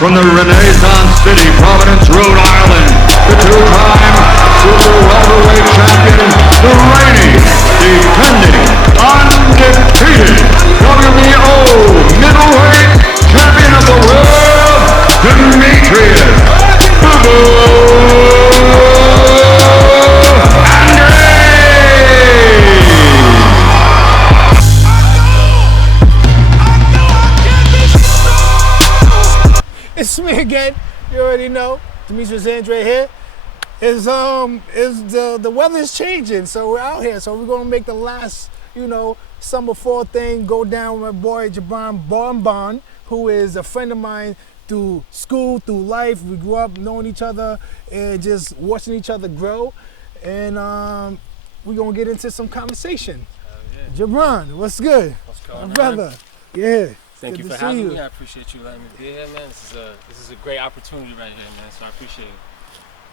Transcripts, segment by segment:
from the Renaissance City, Providence, Rhode Island, the two-time super welterweight champion, the reigning, defending, undefeated WBO middleweight champion of the world, Demetrius, Andrade! It's me again. You already know. Demetrius Andrade here. The weather is changing, so we're out here. So we're gonna make the last, summer fall thing go down with my boy Gibran, who is a friend of mine through school, through life. We grew up knowing each other and just watching each other grow. And we're gonna get into some conversation. Yeah. Gibran, what's good? What's going on, brother? Yeah. Thank you for having me. I appreciate you letting me be here, man. This is a great opportunity right here, man. So I appreciate it.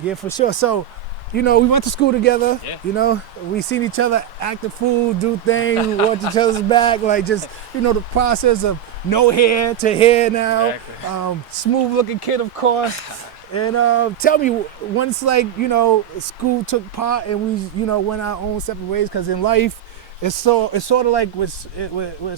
Yeah, for sure. So, we went to school together. Yeah. We seen each other act the fool, do things, watch each other's back, like just, the process of no hair to hair now. Exactly. Smooth looking kid, of course. And tell me, once school took part and we, went our own separate ways, because in life, it's sort of like with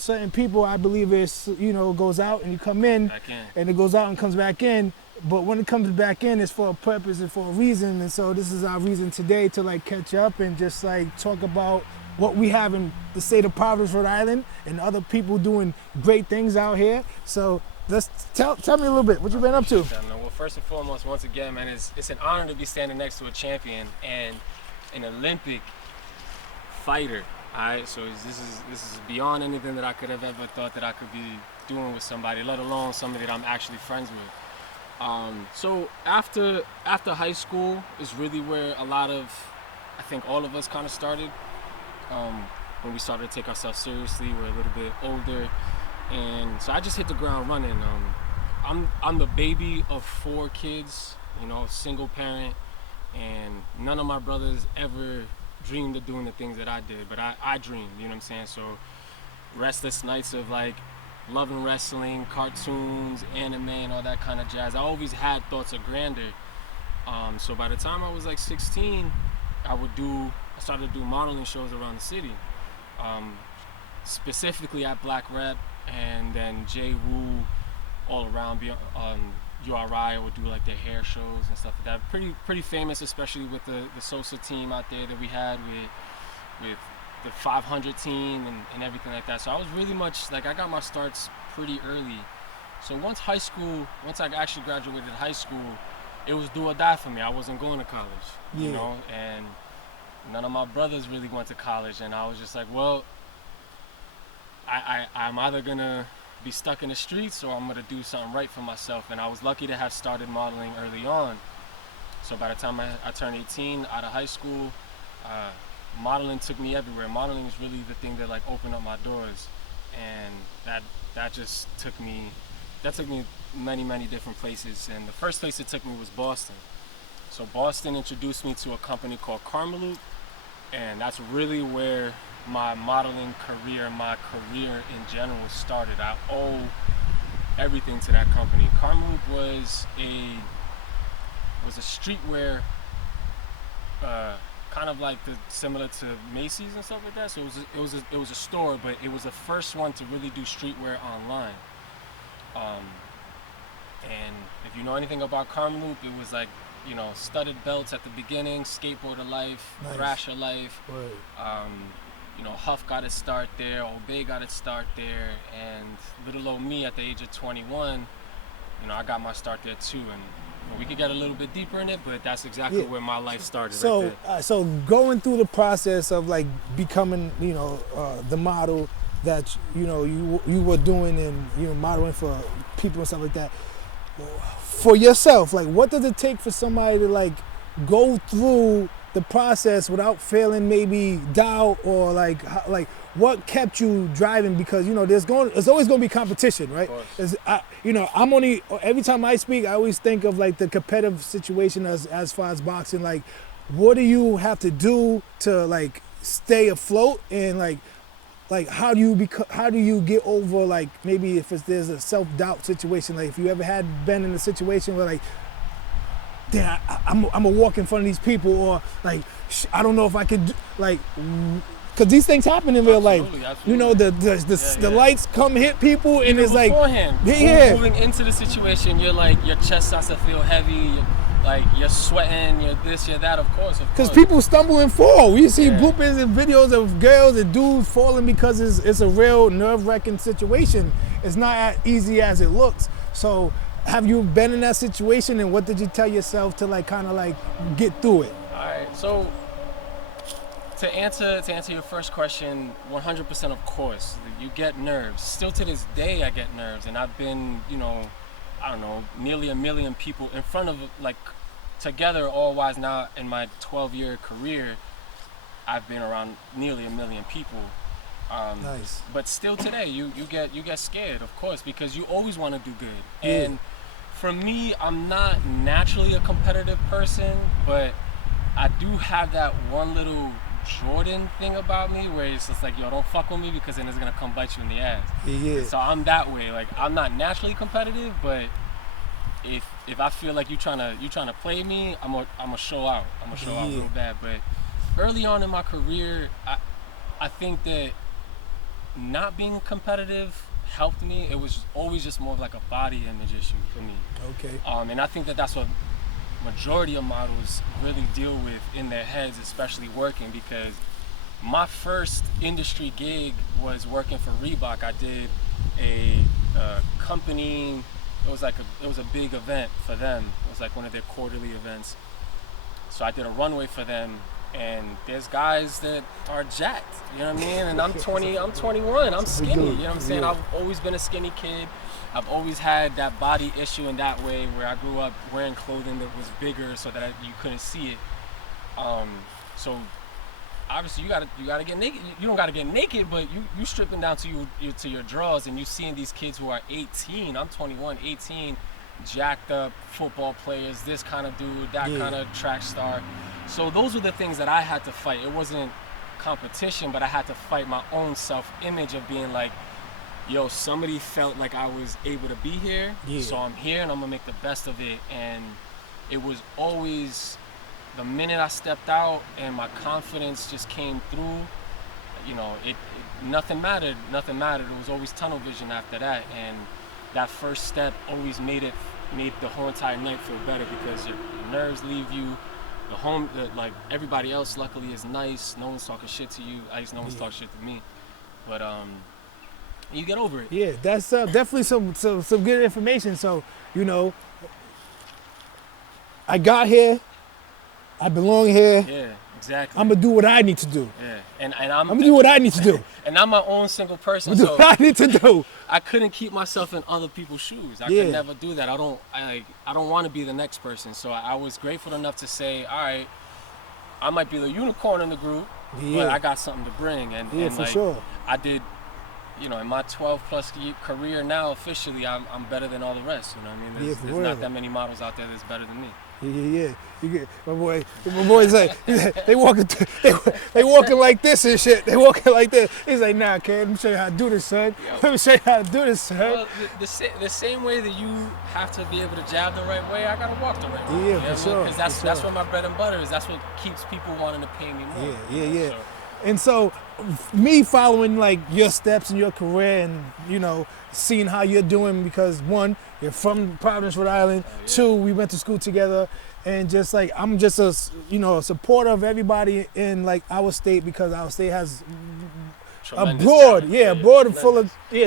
certain people, I believe it's, goes out and you come in, and it goes out and comes back in. But when it comes back in, it's for a purpose and for a reason. And so this is our reason today to catch up and just talk about what we have in the state of Providence, Rhode Island, and other people doing great things out here. So let's tell me a little bit. What you been up to? Well, first and foremost, once again, man, it's an honor to be standing next to a champion and an Olympic fighter. All right, so this is beyond anything that I could have ever thought that I could be doing with somebody, let alone somebody that I'm actually friends with. So after high school is really where a lot of, I think all of us kind of started. When we started to take ourselves seriously, we're a little bit older, and so I just hit the ground running. I'm the baby of 4 kids, single parent, and none of my brothers ever dreamed of doing the things that I did, but I dreamed, you know what I'm saying? So restless nights of loving wrestling, cartoons, anime, and all that kind of jazz. I always had thoughts of grandeur. So by the time I was 16, I started to do modeling shows around the city, specifically at Black Rep, and then J Woo all around. URI, I would do their hair shows and stuff like that. Pretty famous, especially with the Sosa team out there that we had with the 500 team and everything like that. So I was really much I got my starts pretty early. So once I actually graduated high school, it was do or die for me. I wasn't going to college, and none of my brothers really went to college, and I was just well, I'm either gonna be stuck in the streets or I'm gonna do something right for myself. And I was lucky to have started modeling early on. So by the time I turned 18 out of high school, modeling took me everywhere. Modeling is really the thing that opened up my doors, and that just took me many different places. And the first place it took me was Boston. So Boston introduced me to a company called Karmaloop, and that's really where my modeling career, my career in general started. I owe everything to that company. Karmaloop was a streetwear, kind of similar to Macy's and stuff like that. So it was a store, but it was the first one to really do streetwear online. And if you know anything about Karmaloop, it was studded belts at the beginning, skateboarder life, nice. thrasher life. Right. Huff got its start there, Obey got its start there, and little old me at the age of 21, I got my start there too. And we could get a little bit deeper in it, but that's exactly where my life started. So, right there. So going through the process of becoming, the model that you were doing, and modeling for people and stuff like that. For yourself, what does it take for somebody to go through the process without feeling maybe doubt, or what kept you driving? Because there's always going to be competition, right? I'm only, every time I speak, I always think of the competitive situation as far as boxing. What do you have to do to stay afloat, and like how do you get over like maybe if there's a self-doubt situation, like if you ever had been in a situation where like, damn, I'm gonna walk in front of these people, or like I don't know if I could like, because these things happen in real life. Absolutely. You know, the lights come hit people, and even it's like beforehand, moving into the situation, you're like your chest starts to feel heavy. Like you're sweating, you're this, you're that, of course. Because people stumble and fall. We see bloopers and videos of girls and dudes falling because it's a real nerve-wracking situation. It's not as easy as it looks. So have you been in that situation, and what did you tell yourself to like kind of like get through it? All right, so to answer your first question, 100% of course, you get nerves. Still to this day, I get nerves, and I've been, I don't know, nearly 1 million people in front of, like, together, all wise now in my 12-year career, I've been around nearly 1 million people. Nice. But still today, you get scared, of course, because you always want to do good. Yeah. And for me, I'm not naturally a competitive person, but I do have that one little Jordan thing about me where it's just like, yo, don't fuck with me because then it's gonna come bite you in the ass. Yeah. So I'm that way. Like I'm not naturally competitive, but if I feel like you trying to play me, I'm gonna show out. I'm gonna show out real bad. But early on in my career, I think that not being competitive helped me. It was always just more of like a body image issue for me. Okay. And I think that that's what majority of models really deal with in their heads, especially working, because my first industry gig was working for Reebok. I did a company, it was a big event for them. It was like one of their quarterly events. So I did a runway for them, and there's guys that are jacked, you know what I mean? And I'm 21, I'm skinny, you know what I'm saying? Yeah. I've always been a skinny kid. I've always had that body issue in that way where I grew up wearing clothing that was bigger so that you couldn't see it. So obviously you gotta get naked. You don't gotta get naked, but you stripping down to your drawers, and you seeing these kids who are 18. I'm 21, 18, jacked up football players, this kind of dude, that kind of track star. So those were the things that I had to fight. It wasn't competition, but I had to fight my own self-image of being like, yo, somebody felt like I was able to be here, so I'm here and I'm gonna make the best of it. And it was always, the minute I stepped out and my confidence just came through, nothing mattered. It was always tunnel vision after that. And that first step always made the whole entire night feel better, because your nerves leave you. Like everybody else luckily is nice. No one's talking shit to you. At least no one's talking shit to me. But you get over it. Yeah, that's definitely some good information. So, I got here, I belong here. Yeah, exactly. I'm gonna do what I need to do. Yeah, and I'm gonna do what I need to do. And I'm my own single person, Do so what I need to do. I couldn't keep myself in other people's shoes. I could never do that. I don't want to be the next person. So I was grateful enough to say, all right, I might be the unicorn in the group, but I got something to bring. And for sure. I did. In my 12+ career now, officially, I'm better than all the rest. You know what I mean? There's not that many models out there that's better than me. Yeah. You get my boy's like they walking like this and shit. They walking like this. He's like, nah, kid, let me show you how to do this, son. Let me show you how to do this, son. Well, the same way that you have to be able to jab the right way, I gotta walk the right way. Yeah, for sure. Because that's where my bread and butter is. That's what keeps people wanting to pay me more. Yeah. So, and so, me following like your steps in your career, and seeing how you're doing, because one, you're from Providence, Rhode Island. Two, we went to school together, and just like I'm just a supporter of everybody in like our state, because our state has tremendous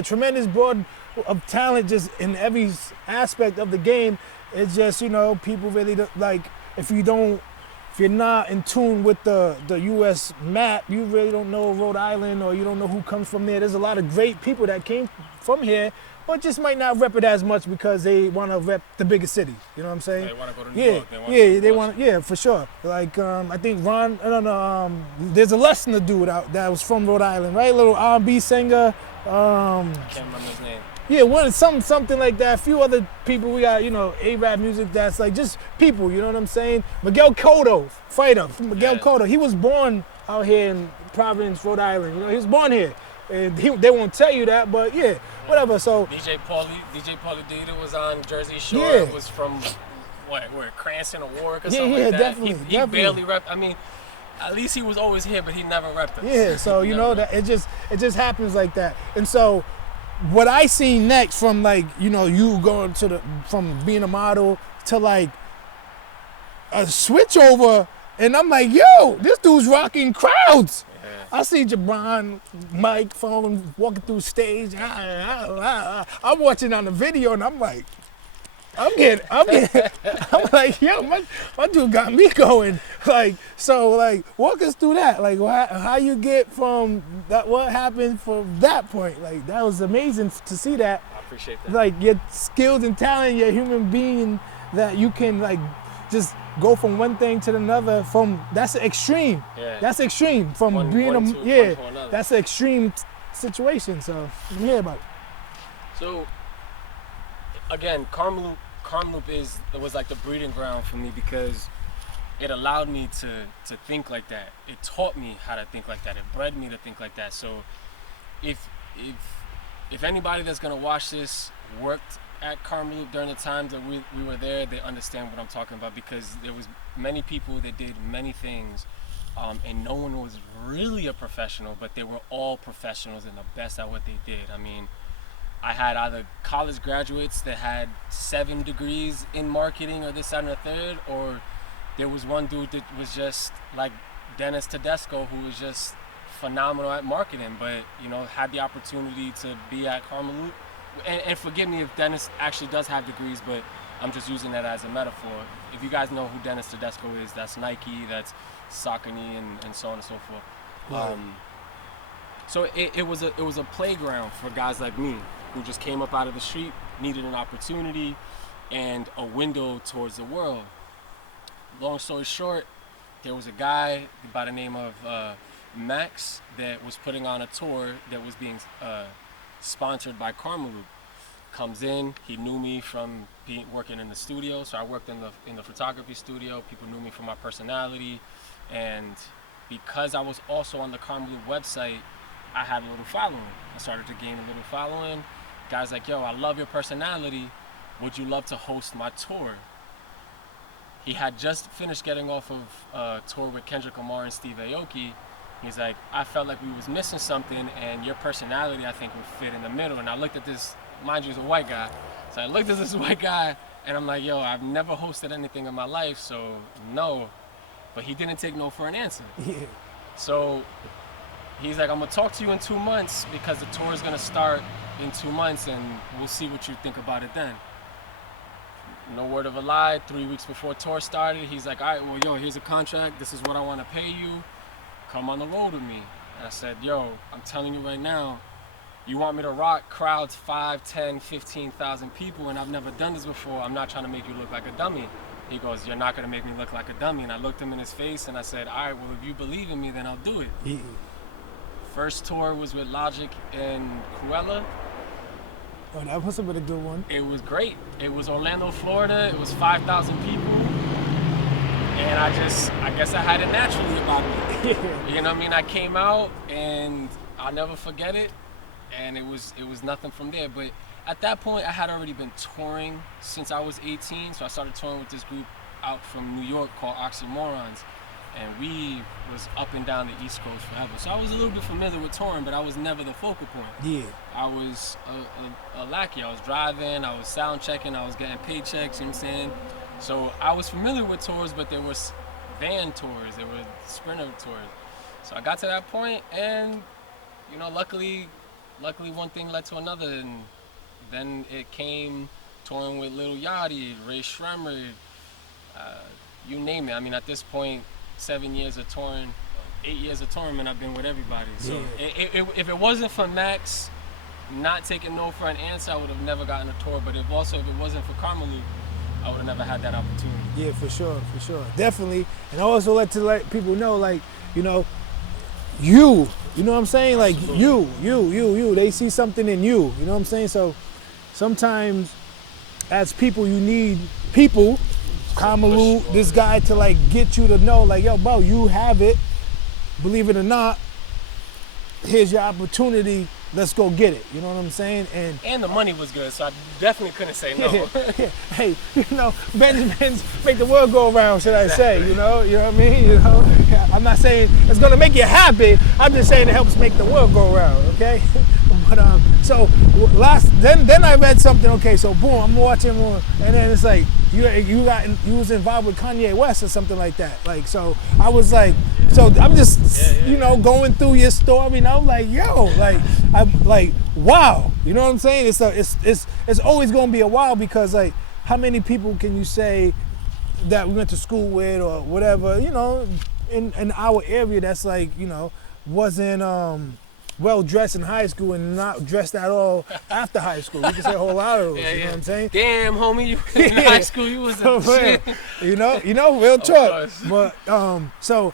tremendous broad of talent just in every aspect of the game. It's just people really don't, like if you're not in tune with the U.S. map, you really don't know Rhode Island, or you don't know who comes from there. There's a lot of great people that came from here, but just might not rep it as much because they want to rep the biggest city. You know what I'm saying? They want to go to New York. They want, for sure. Like I think there's a lesson to do that was from Rhode Island, right? Little R&B singer. I can't remember his name. Yeah, something like that. A few other people. We got, A-Rap music that's like just people, you know what I'm saying? Miguel Cotto, fighter. Miguel Cotto. He was born out here in Providence, Rhode Island. He was born here. and they won't tell you that, but yeah, whatever. So DJ Paulie Dita was on Jersey Shore. Yeah. Was from where Cranston or Warwick or Yeah, something yeah, like that. definitely, He definitely. barely repped. I mean, at least he was always here, but he never repped us. yeah, so you know that it just happens like that. And so what I seen next from like, you know, you going to from being a model to like a switch over, and I'm like, yo, this dude's rocking crowds. Yeah. I see Gibran, Mike, phone walking through stage. I'm watching on the video, and I'm like, I'm like, yo, my dude got me going. Like, so, like, walk us through that. Like, how you get from that, what happened from that point? Like, that was amazing to see that. I appreciate that. Like, your skills and talent, your human being, that you can, like, just go from one thing to another. That's extreme. Yeah. That's extreme. From One being to another. that's an extreme situation. So, let me hear about it. So, again, Kamloop was like the breeding ground for me because it allowed me to think like that. It taught me how to think like that. It bred me to think like that. So, if anybody that's gonna watch this worked at Kamloop during the times that we were there, they understand what I'm talking about, because there was many people that did many things, and no one was really a professional, but they were all professionals and the best at what they did. I mean, I had either college graduates that had 7 degrees in marketing or this, that, and the third, or there was one dude that was just like Dennis Tedesco, who was just phenomenal at marketing, but, you know, had the opportunity to be at Kamloop. And forgive me if Dennis actually does have degrees, but I'm just using that as a metaphor. If you guys know who Dennis Tedesco is, that's Nike, that's Saucony, and so on and so forth. Right. So it was a playground for guys like me who just came up out of the street, needed an opportunity and a window towards the world. Long story short, there was a guy by the name of Max that was putting on a tour that was being sponsored by Kamloop. Comes in, he knew me from working in the studio, so I worked in the photography studio. People knew me for my personality, and because I was also on the Kamloop website, I had a little following. I started to gain a little following. Guys like, yo, I love your personality. Would you love to host my tour? He had just finished getting off of a tour with Kendrick Lamar and Steve Aoki. He's like, I felt like we was missing something, and your personality, I think, would fit in the middle. And I looked at this, mind you, he's a white guy. So I looked at this white guy, and I'm like, yo, I've never hosted anything in my life, so no. But he didn't take no for an answer. Yeah. So he's like, I'm gonna talk to you in 2 months because the tour is gonna start in 2 months, and we'll see what you think about it then. No word of a lie, 3 weeks before tour started, he's like, all right, well, yo, here's a contract. This is what I want to pay you. Come on the road with me. And I said, yo, I'm telling you right now, you want me to rock crowds 5, 10, 15,000 people, and I've never done this before. I'm not trying to make you look like a dummy. He goes, you're not going to make me look like a dummy. And I looked him in his face and I said, all right, well, if you believe in me, then I'll do it. Yeah. First tour was with Logic and Cruella. Oh, that must have been a good one. It was great. It was Orlando, Florida. It was 5,000 people. And I guess I had it naturally about me. Yeah. You know what I mean? I came out and I'll never forget it. And it was nothing from there. But at that point, I had already been touring since I was 18. So I started touring with this group out from New York called Oxymorons. And we was up and down the East Coast forever. So I was a little bit familiar with touring, but I was never the focal point. Yeah. I was a lackey. I was driving, I was sound checking, I was getting paychecks, you know what I'm saying? So I was familiar with tours, but there was van tours, there were sprinter tours. So I got to that point, and you know, luckily one thing led to another, and then it came touring with Lil Yachty, Ray Shremmer, you name it. I mean, at this point, 7 years of touring, 8 years of touring, and I've been with everybody. So Yeah. if it wasn't for Max not taking no for an answer, I would have never gotten a tour. But if it wasn't for Kamloop, I would have never had that opportunity. Yeah, for sure, definitely. And I also like to let people know, like, you know what I'm saying? Like, you, they see something in you, you know what I'm saying? So sometimes as people, you need people, Kamloop, this guy, to like get you to know, like, yo, bro, you have it, believe it or not. here's your opportunity. Let's go get it. You know what I'm saying? And the money was good, so I definitely couldn't say no. Hey, Benjamins make the world go around, should I say? You know what I mean? You know, I'm not saying it's gonna make you happy. I'm just saying it helps make the world go around. Okay? But so then I read something. Okay, so boom, I'm watching one, and then it's like you was involved with Kanye West or something like that. Like, so I was like, so I'm just going through your story, and I'm like, yo, like I'm like, wow, you know what I'm saying? It's always gonna be a wow, because like, how many people can you say that we went to school with or whatever, in our area that's like, wasn't well dressed in high school and not dressed at all after high school. We can say a whole lot of those. You know what I'm saying? Damn, homie, you in high school, you was a shit. Real talk. But so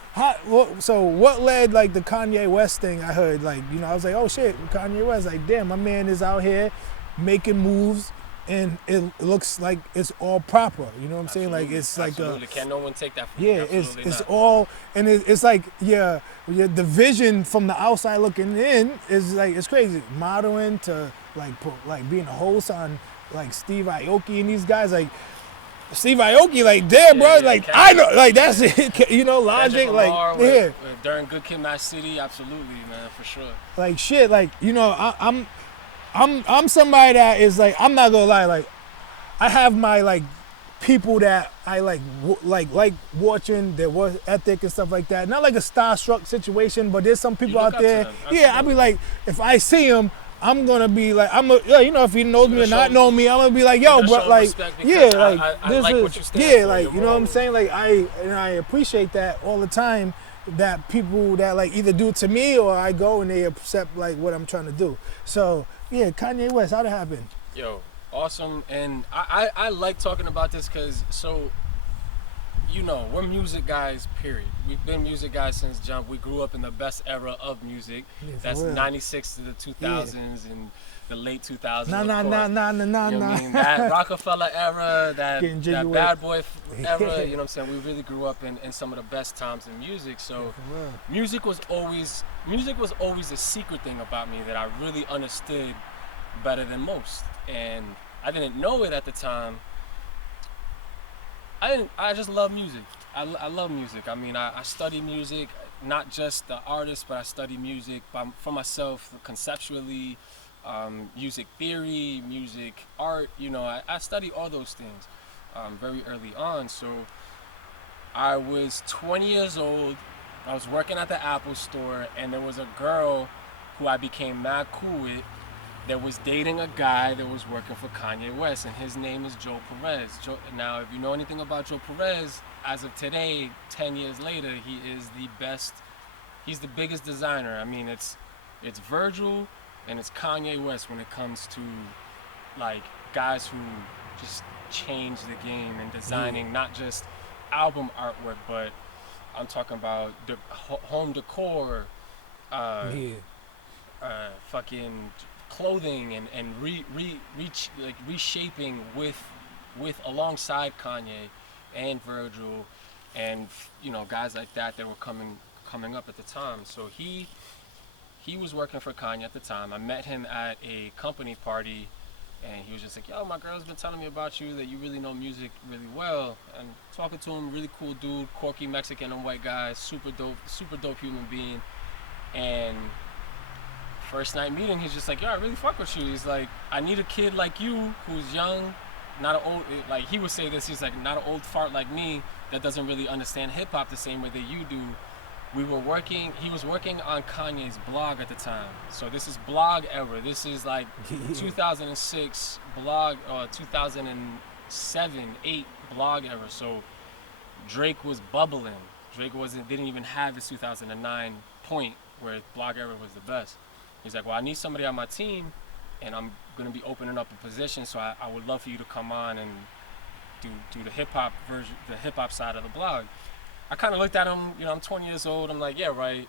what led like the Kanye West thing? I heard like, I was like, oh shit, Kanye West. Like, damn, my man is out here making moves. And it looks like it's all proper, you know what I'm saying? Like, it's absolutely. Can't no one take that from you. Yeah, it's all, and it's like, the vision from the outside looking in is like, it's crazy. Modeling to like being a host on like Steve Aoki and these guys, like Steve Aoki, like, damn, bro, like Kendrick, I know, like that's it, Logic, like, with during Good Kid, Mad City, absolutely, man, for sure. Like shit, like, I'm somebody that is like, I'm not gonna lie, like I have my like people that I like watching their work ethic and stuff like that. Not like a starstruck situation, but there's some people out there. Yeah, I be like, if I see them, I'm gonna be like, if he knows me or not know me, I'm gonna be like, yo, bro, like, yeah, like I like what you stand yeah, for, like, you know what I'm saying? Like, I appreciate that all the time. That people that like either do it to me or I go and they accept like what I'm trying to do. So yeah, Kanye West, how'd it happen? Yo, awesome. And I like talking about this because we're music guys, period. We've been music guys since jump. We grew up in the best era of music. Yeah, that's 96 to the 2000s and the late 2000s. Nah. You know what I mean? That Rockefeller era, that bad boy era, you know what I'm saying? We really grew up in some of the best times in music. So music was always a secret thing about me that I really understood better than most. And I didn't know it at the time. I just love music. I love music. I mean, I study music, not just the artist, but I study music for myself conceptually. Music theory, music art, I study all those things very early on. So I was 20 years old, I was working at the Apple store, and there was a girl who I became mad cool with that was dating a guy that was working for Kanye West, and his name is Joe Perez. Now, if you know anything about Joe Perez, as of today, 10 years later, he's the biggest designer. I mean, it's Virgil, and it's Kanye West when it comes to like guys who just change the game in designing, not just album artwork, but I'm talking about home decor, fucking clothing, and reshaping with alongside Kanye and Virgil, and guys like that were coming up at the time. So he was working for Kanye at the time. I met him at a company party, and he was just like, yo, my girl's been telling me about you, that you really know music really well. And talking to him, really cool dude, quirky Mexican and white guy, super dope human being. And first night meeting, he's just like, yo, I really fuck with you. He's like, I need a kid like you who's young, not an old, like he would say this, he's like, not an old fart like me that doesn't really understand hip hop the same way that you do. He was working on Kanye's blog at the time. So this is blog era. This is like 2006 blog, 2007, 8 blog era. So Drake was bubbling. Drake didn't even have his 2009 point where blog era was the best. He's like, well, I need somebody on my team, and I'm gonna be opening up a position, so I would love for you to come on and do the hip hop version, the hip hop side of the blog. I kind of looked at him, I'm 20 years old. I'm like, yeah, right.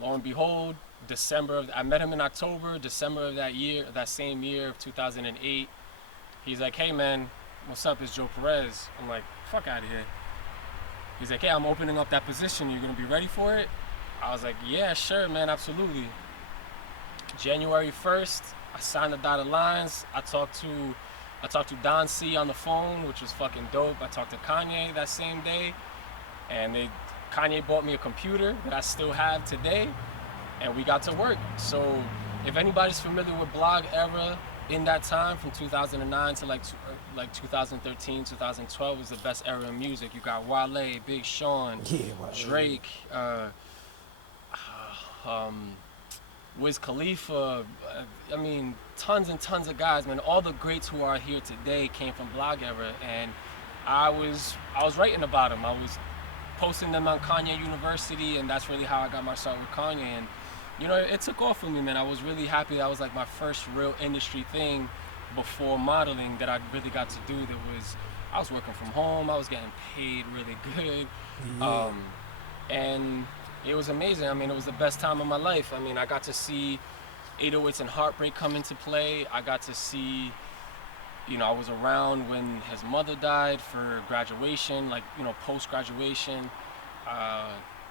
Lo and behold, I met him in October, December of that same year of 2008. He's like, hey man, what's up? It's Joe Perez. I'm like, fuck out of here. He's like, hey, I'm opening up that position. You're gonna be ready for it? I was like, yeah, sure, man, absolutely. January 1st, I signed the dotted lines. I talked to Don C on the phone, which was fucking dope. I talked to Kanye that same day, and Kanye bought me a computer that I still have today, and we got to work. So if anybody's familiar with blog era in that time, from 2009 to like 2013, 2012 was the best era in music. You got Wale, Big Sean, Drake, Wiz Khalifa, I mean, tons and tons of guys, man. All the greats who are here today came from blog era, and I was writing about them. I was posting them on Kanye University, and that's really how I got my start with Kanye. And you know, it took off for me, man. I was really happy. That was like my first real industry thing before modeling that I really got to do. I was working from home. I was getting paid really good, and it was amazing. I mean, it was the best time of my life. I mean, I got to see 808s and Heartbreak come into play. I got to see, you know, I was around when his mother died for graduation, like, you know, post-graduation.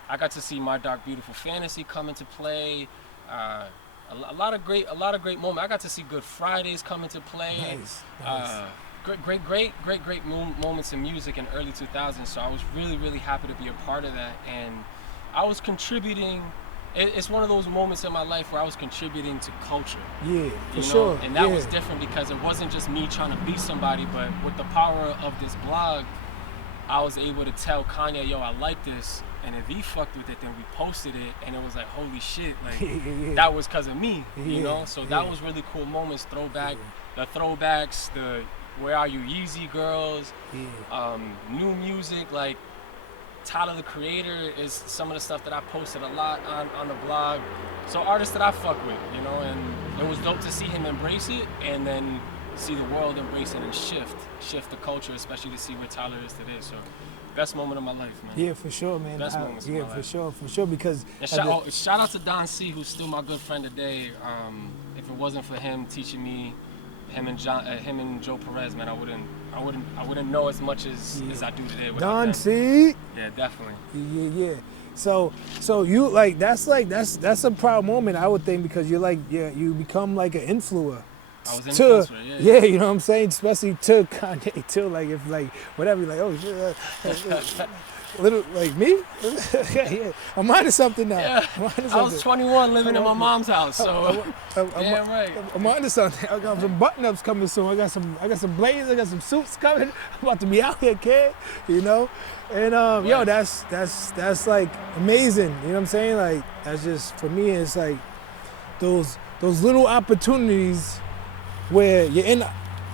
I got to see My Dark Beautiful Fantasy come into play. A lot of great moments. I got to see Good Fridays come into play. Nice. Great moments in music in early 2000s. So I was really happy to be a part of that, and I was contributing. It's one of those moments in my life where I was contributing to culture. Yeah, for sure. And that was different because it wasn't just me trying to be somebody, but with the power of this blog, I was able to tell Kanye, yo, I like this. And if he fucked with it, then we posted it, and it was like, holy shit, like that was because of me, you know? So that was really cool moments, the throwbacks, the Where Are You Yeezy Girls, new music, like Tyler the Creator is some of the stuff that I posted a lot on the blog. So artists that I fuck with, you know, and it was dope to see him embrace it, and then see the world embrace it and shift the culture, especially to see where Tyler is today. So best moment of my life, man. Yeah, for sure, man. Best moments of my life. For sure, because and shout out to Don C, who's still my good friend today. If it wasn't for him teaching me, him and Joe Perez, man, I wouldn't know as much as I do today. Don C. Yeah, definitely. Yeah. So you like that's a proud moment, I would think, because you're like, you become like an influencer. I was influencer, yeah, you know what I'm saying? Especially to Kanye, too. Like, if, like, whatever, you're like, oh, shit. Little, like, me? Yeah. I'm onto something now. Yeah. I was 21 living in my mom's house, so. Damn right. I'm onto something. I got some button-ups coming soon. I got some blazers, I got some suits coming. I'm about to be out here, kid. You know? And, yo, that's, like, amazing. You know what I'm saying? Like, that's just, for me, it's like those little opportunities where you're in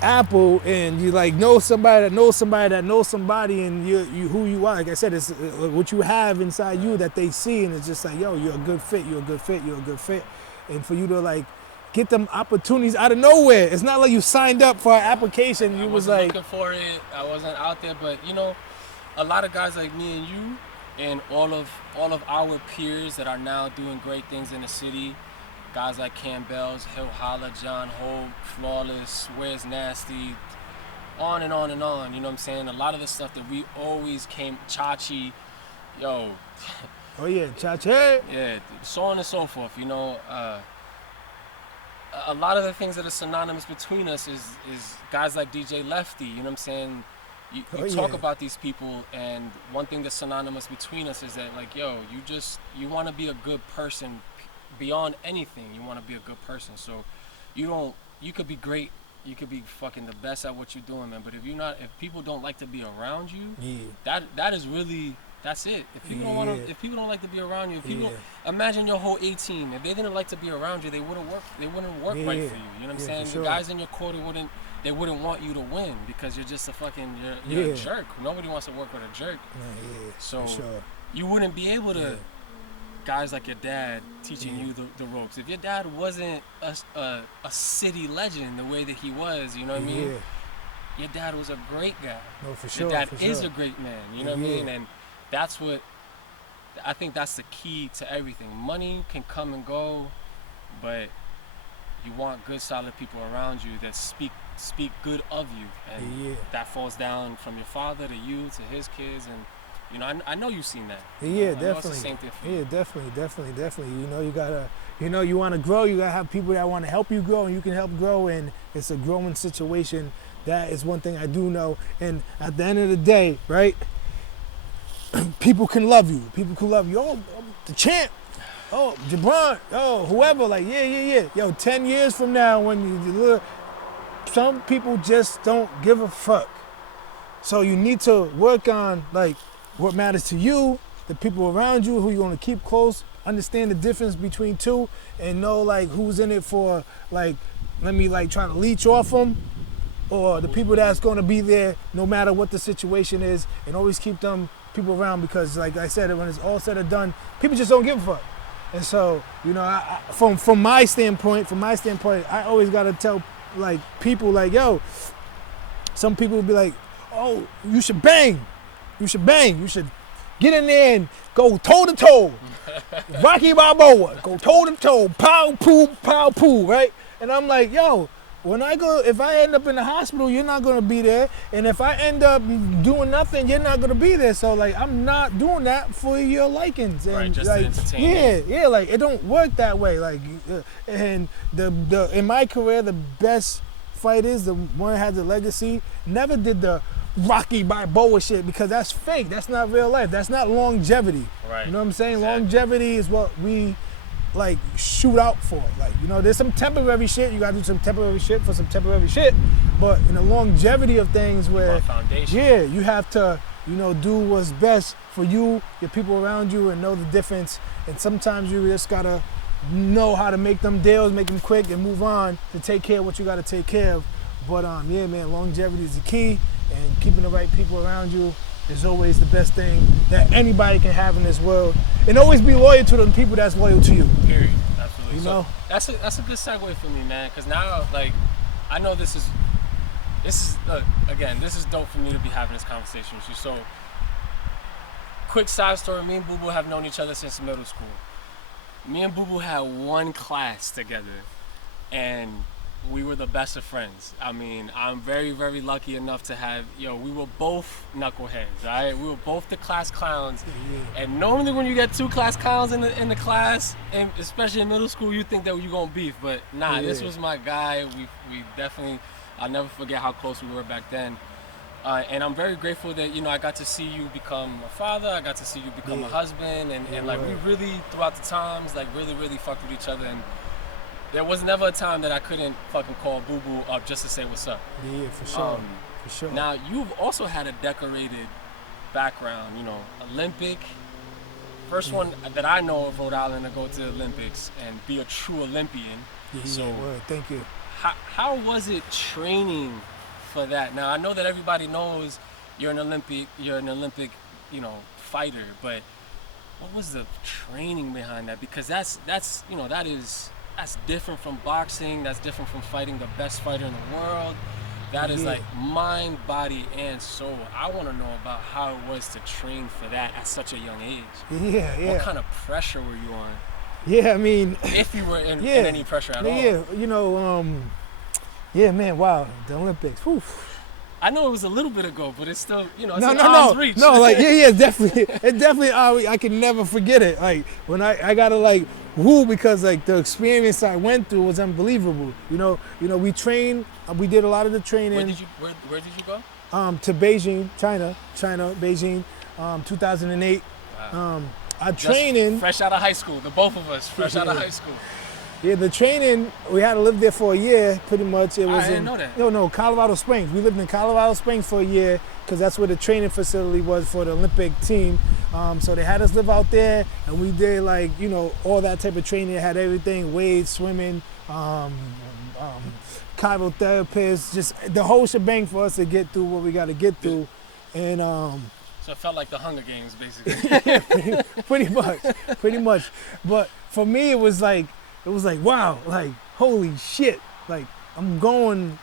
Apple and you like know somebody that knows somebody that knows somebody, and you who you are. Like I said, it's what you have inside you that they see, and it's just like, yo, you're a good fit. And for you to like get them opportunities out of nowhere, it's not like you signed up for an application. You was like looking for it. I wasn't out there, but you know, a lot of guys like me and you, and all of our peers that are now doing great things in the city. Guys like Campbell's, Hill Holla, John Hope, Flawless, Where's Nasty, on and on and on, you know what I'm saying? A lot of the stuff that we always came, Chachi, yo. Oh yeah, Chachi. Yeah, so on and so forth, you know. A lot of the things that are synonymous between us is guys like DJ Lefty, you know what I'm saying? You talk about these people, and one thing that's synonymous between us is that, like, yo, you want to be a good person. Beyond anything, you want to be a good person. So you could be great, you could be fucking the best at what you're doing, man, but if people don't like to be around you, that is really, that's it. If people don't like to be around you, if people imagine your whole A team, if they didn't like to be around you, they wouldn't work right for you. You know what I'm saying? Sure. The guys in your court wouldn't want you to win because you're just you're a jerk. Nobody wants to work with a jerk. So you wouldn't be able to guys like your dad teaching you the ropes. If your dad wasn't a city legend the way that he was, you know what I mean? Your dad was a great guy. No, for sure. Your dad is a great man, you know what I mean? And that's what, I think that's the key to everything. Money can come and go, but you want good, solid people around you that speak good of you. And that falls down from your father to you, to his kids, and You know, I know you've seen that. Yeah, I know it's definitely. the same thing for you. Yeah, definitely. You know, you gotta, you want to grow. You gotta have people that want to help you grow, and you can help grow. And it's a growing situation. That is one thing I do know. And at the end of the day, right? People can love you. People can love you. Oh, the champ. Oh, Gibran. Oh, whoever. Like, yeah. Yo, 10 years from now, when you look, some people just don't give a fuck. So you need to work on like what matters to you, the people around you, who you want to keep close, understand the difference between two, and know like who's in it for like, let me like try to leech off them, or the people that's going to be there no matter what the situation is, and always keep them people around, because like I said, when it's all said and done, people just don't give a fuck. And so, you know, from my standpoint, I always got to tell like people like, yo, some people will be like, oh, you should bang. You should get in there and go toe to toe. Rocky Balboa, go toe to toe, pow poo, right? And I'm like, yo, if I end up in the hospital, you're not gonna be there. And if I end up doing nothing, you're not gonna be there. So like, I'm not doing that for your likings. And Right, just like, to entertain. yeah, like it don't work that way. Like, and the in my career, the best fighters, the one that had the legacy, never did the Rocky Balboa shit, because that's fake. That's not real life. That's not longevity. Right. You know what I'm saying? Exactly. Longevity is what we like shoot out for. Like, you know, there's some temporary shit. You gotta do some temporary shit for some temporary shit. But in the longevity of things where, Foundation. yeah, you have to, you know, do what's best for you, your people around you, and know the difference. And sometimes you just gotta know how to make them deals, make them quick, and move on to take care of what you gotta take care of. But yeah, man, longevity is the key, and keeping the right people around you is always the best thing that anybody can have in this world. And always be loyal to the people that's loyal to you. Period. Absolutely. You So know? that's a good segue for me, man. Because now, like, I know this is again, this is dope for me to be having this conversation with you. So, quick side story: me and Boo Boo have known each other since middle school. Me and Boo Boo had one class together, and we were the best of friends. I mean, I'm very, very lucky enough to have, we were both knuckleheads, right? We were both the class clowns. Yeah. And normally when you get two class clowns in the class, and especially in middle school, you think that you're gonna beef, but nah, This was my guy. We definitely, I'll never forget how close we were back then. And I'm very grateful that, I got to see you become a father, I got to see you become a husband, and like, we really, throughout the times, like, really, really fucked with each other. And there was never a time that I couldn't fucking call Boo Boo up just to say what's up. Yeah, for sure. For sure. Now, you've also had a decorated background, Olympic. First one that I know of Rhode Island to go to the Olympics and be a true Olympian. Yeah, so, word. Thank you. How was it training for that? Now, I know that everybody knows you're an Olympic, fighter, but what was the training behind that? Because that's different from boxing. That's different from fighting the best fighter in the world. That is like mind, body, and soul. I want to know about how it was to train for that at such a young age. Yeah. What kind of pressure were you on? Yeah, I mean, if you were in any pressure at all. Yeah, man, wow, the Olympics. Whew. I know it was a little bit ago, but it's still, it's no, an arm's reach. No, like, definitely, I can never forget it. Like, when I gotta, like, woo, because, like, the experience I went through was unbelievable. We trained, we did a lot of the training. Where did you go? To Beijing, China, Beijing, 2008. Wow. Our training. Fresh out of high school, the both of us, fresh out of high school. Yeah, the training, we had to live there for a year, pretty much. It was I didn't know that. No, Colorado Springs. We lived in Colorado Springs for a year because that's where the training facility was for the Olympic team. So they had us live out there, and we did, like, all that type of training. It had everything, weights, swimming, chirotherapists, just the whole shebang for us to get through what we got to get through. And so it felt like the Hunger Games, basically. pretty much. But for me, it was like, wow, like, holy shit. Like, I'm going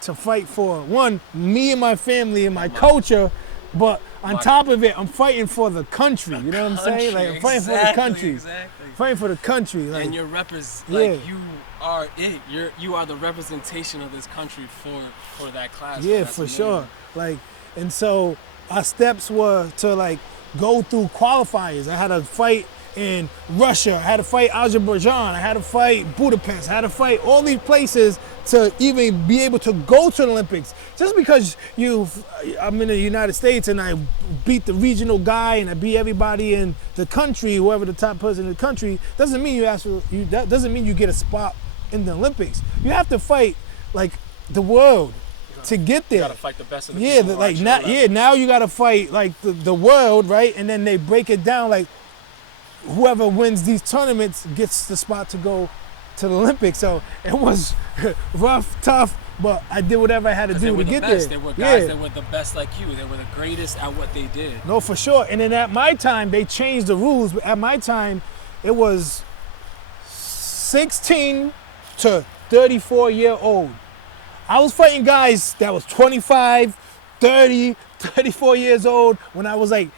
to fight for, one, me and my family and my culture, but on top of it, I'm fighting for the country. You know what I'm saying? Like, I'm fighting for the country. Exactly. Fighting for the country. Like, and you're you are it. You are the representation of this country for that class. Yeah, for sure. Like, and so our steps were to, like, go through qualifiers. I had to fight in Russia. I had to fight Azerbaijan. I had to fight Budapest. I had to fight all these places to even be able to go to the Olympics. Just because I'm in the United States and I beat the regional guy and I beat everybody in the country, whoever the top person in the country, doesn't mean that doesn't mean you get a spot in the Olympics. You have to fight like the world to get there. You gotta fight the best of the people. Now you gotta fight like the world, right? And then they break it down like whoever wins these tournaments gets the spot to go to the Olympics. So it was rough, tough, but I did whatever I had to do to get there. They were guys that were the best like you. They were the greatest at what they did. No, for sure. And then at my time, they changed the rules. But at my time, it was 16 to 34-year-old. I was fighting guys that was 25, 30, 34 years old when I was like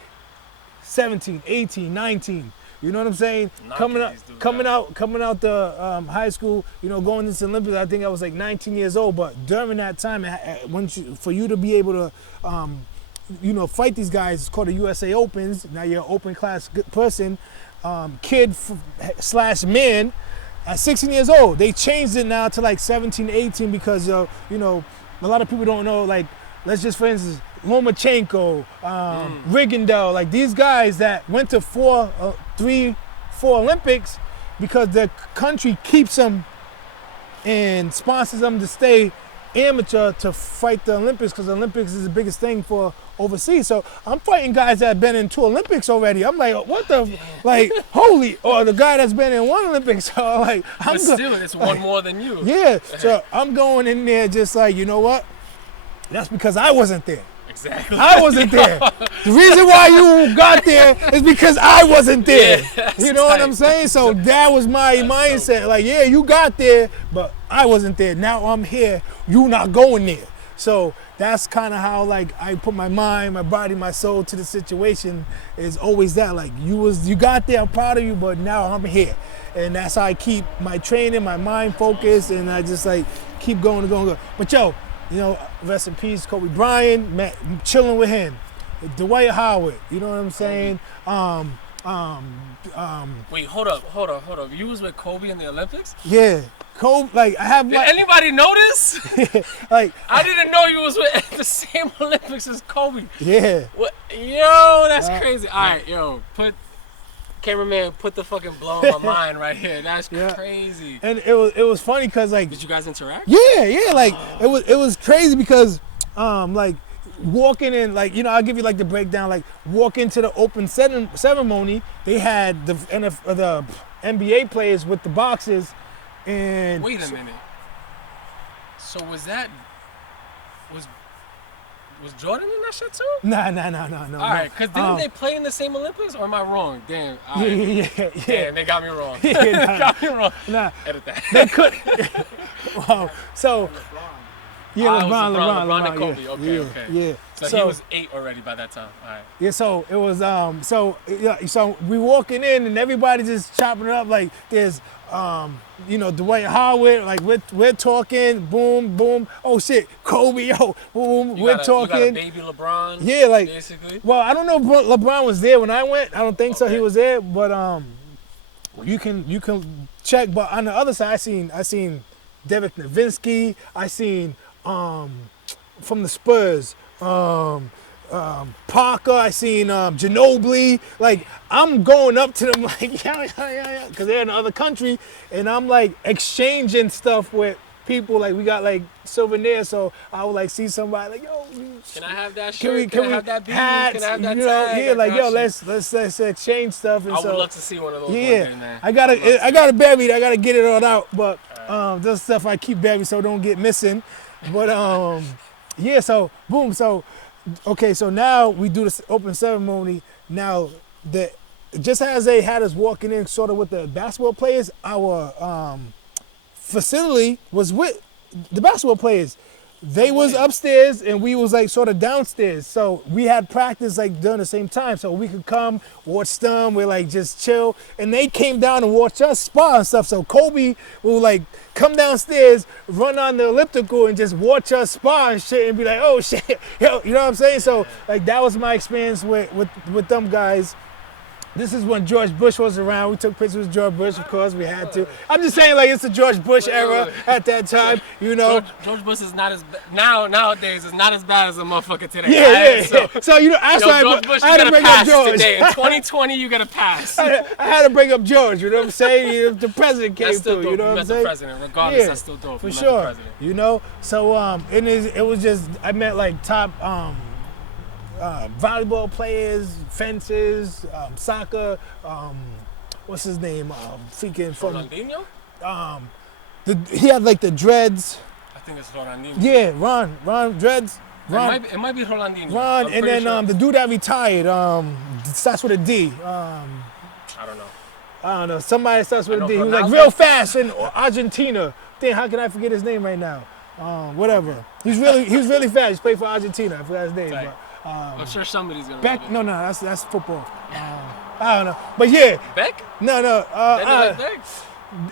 17, 18, 19. You know what I'm saying? Coming out the high school, going into the Olympics, I think I was like 19 years old. But during that time, for you to be able to, fight these guys, it's called the USA Opens. Now you're an open class person, kid / man. At 16 years old, they changed it now to like 17, 18 because, a lot of people don't know, like, let's just, for instance, Lomachenko, Rigondeaux, like these guys that went to 3, 4 Olympics because the country keeps them and sponsors them to stay amateur to fight the Olympics because the Olympics is the biggest thing for overseas. So I'm fighting guys that have been in 2 Olympics already. I'm like, what the, like, holy, or the guy that's been in 1 Olympics. So like, but still, it's one more than you. Yeah, so I'm going in there just like, you know what? That's because I wasn't there. Exactly. I wasn't there. The reason why you got there is because I wasn't there. You know what I'm saying? So that was my mindset. Like, yeah, you got there, but I wasn't there. Now I'm here. You not going there. So that's kind of how like I put my mind, my body, my soul to the situation. Is always that like you got there. I'm proud of you, but now I'm here, and that's how I keep my training, my mind focused, and I just like keep going. But yo. Rest in peace, Kobe Bryant, chilling with him. Dwight Howard, you know what I'm saying? Wait, hold up. You was with Kobe in the Olympics? Yeah. Kobe, like, I have... Did anybody notice? Like... I didn't know you was with the same Olympics as Kobe. Yeah. What? Yo, that's crazy. All right, yo, cameraman, put the fucking blow on my mind right here. That's crazy. And it was funny because like, did you guys interact? Yeah. Like it was crazy because like walking in, like I'll give you like the breakdown. Like walk into the open ceremony, they had the NBA players with the boxes, and wait a minute. So was Jordan in that shit too? Nah. All right, because didn't they play in the same Olympics, or am I wrong? Damn. All right. Yeah. Damn, they got me wrong. They got me wrong. Nah. Edit that. They could. Wow. So. Yeah, LeBron and Kobe. Okay. Yeah. So he was 8 already by that time. All right. Yeah. So it was. So we walking in and everybody just chopping it up like there's. Dwight Howard, like we're talking, boom, oh shit, Kobe, yo, boom, we're talking. You got a baby LeBron. Yeah, like basically. Well, I don't know if LeBron was there when I went. I don't think so. He was there, but you can check. But on the other side, I seen Derek Nowitzki. I seen from the Spurs. Parker, I seen Ginobili. Like I'm going up to them like yeah, because they're in another country, and I'm like exchanging stuff with people. Like we got like souvenirs, so I would like see somebody like, yo, can I have that shirt? Can I have that beanie? Hats, can I have that tag? Yeah, like yo, let's exchange stuff. And I would love to see one of those. Yeah, one day, man. I gotta bury it. I gotta get it all out, but this stuff I keep buried so don't get missing. But yeah, so boom, so. Okay, so now we do this open ceremony. Now, just as they had us walking in sort of with the basketball players, our facility was with the basketball players. They was upstairs and we was like sort of downstairs. So we had practice like during the same time. So we could come, watch them, we're like just chill. And they came down and watched us spar and stuff. So Kobe will like come downstairs, run on the elliptical and just watch us spar and shit and be like, oh shit. Yo, you know what I'm saying? So like that was my experience with them guys. This is when George Bush was around. We took pictures with George Bush, of course, we had to. I'm just saying, like, it's the George Bush era at that time, you know. George Bush is not as nowadays is not as bad as a motherfucker today. Yeah. So you know, I had to bring up George. Today. In 2020, you got to pass. I had to bring up George, you know what I'm saying? The president came through, you know what I'm saying? The president, regardless, that's still dope. For sure, you know. So it was just, I met like top volleyball players, fences, soccer. What's his name? Freaking from Ronaldinho. He had like the dreads. I think it's Ronaldinho. Yeah, Ron dreads. Ron, it might be Ronaldinho. Ron, and then sure. the dude that retired. Starts with a D. I don't know. Somebody starts with a D. He was like real fast in Argentina. Damn, how can I forget his name right now? Whatever. He was really fast. He played for Argentina. I forgot his name. But, I'm sure somebody's gonna. Beck? No, that's football. I don't know, but yeah. Beck? No. Beck?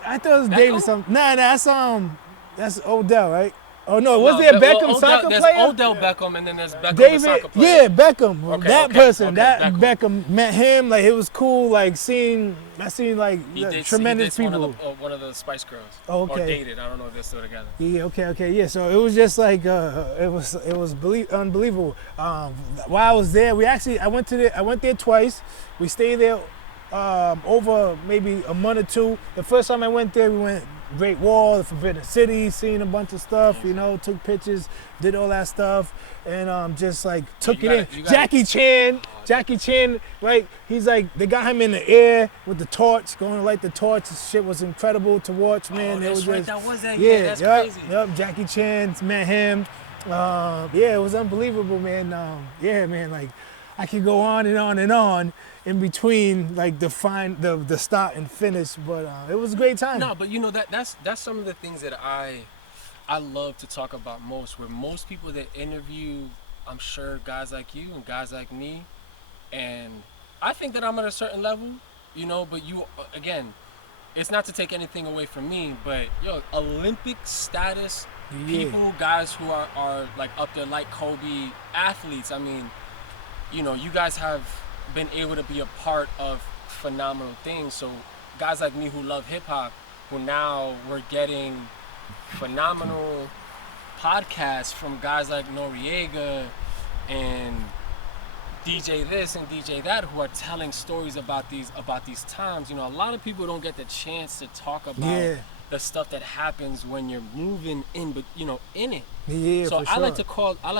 I thought it was David something. Nah, that's Odell, right? Oh no, was there Beckham soccer player? There's Odell Beckham and then there's Beckham David, the soccer player. Yeah, Beckham. Okay, that okay, person, okay, that Beckham met him. Like it was cool. Like I seen like tremendous people. One of the Spice Girls. Oh, okay. Or dated. I don't know if they're still together. Yeah. Okay. Yeah. So it was just like it was unbelievable. While I was there, I went there twice. We stayed there over maybe a month or two. The first time I went there, we went Great Wall, the Forbidden City, seen a bunch of stuff, you know, took pictures, did all that stuff, and just like took it in. Jackie Chan, right? He's like, they got him in the air with the torch, going to light the torch. This shit was incredible to watch, man. That's it was right, just, that was that. yeah, That's crazy. Yep, Jackie Chan, met him. It was unbelievable, man. Man, like I could go on and on and on in between, like the start and finish, but it was a great time. No, but you know that's some of the things that I love to talk about most. Where most people that interview, I'm sure guys like you and guys like me, and I think that I'm at a certain level, you know. But you, again, it's not to take anything away from me, but Olympic status people, guys who are like up there like Kobe, athletes. I mean, you know, you guys have been able to be a part of phenomenal things. So guys like me who love hip hop, who now we're getting phenomenal podcasts from guys like Noriega and DJ this and DJ that, who are telling stories about these times. You know, a lot of people don't get the chance to talk about the stuff that happens when you're moving in, but you know, in it. Yeah, so for I sure. like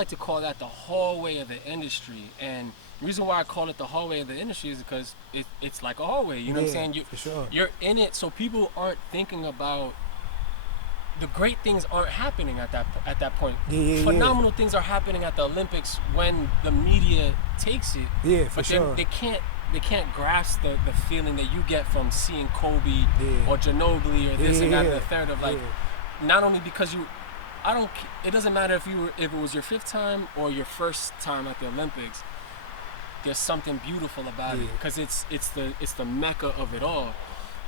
to call that the hallway of the industry. And the reason why I call it the hallway of the industry is because it's like a hallway. You know what I'm saying? For sure. You're in it, so people aren't thinking about the great things aren't happening at that point. Phenomenal things are happening at the Olympics when the media takes it. Yeah, for but sure. They can't grasp the feeling that you get from seeing Kobe or Ginobili or this and that and the third of like, not only because it doesn't matter if it was your fifth time or your first time at the Olympics. There's something beautiful about it because it's the mecca of it all.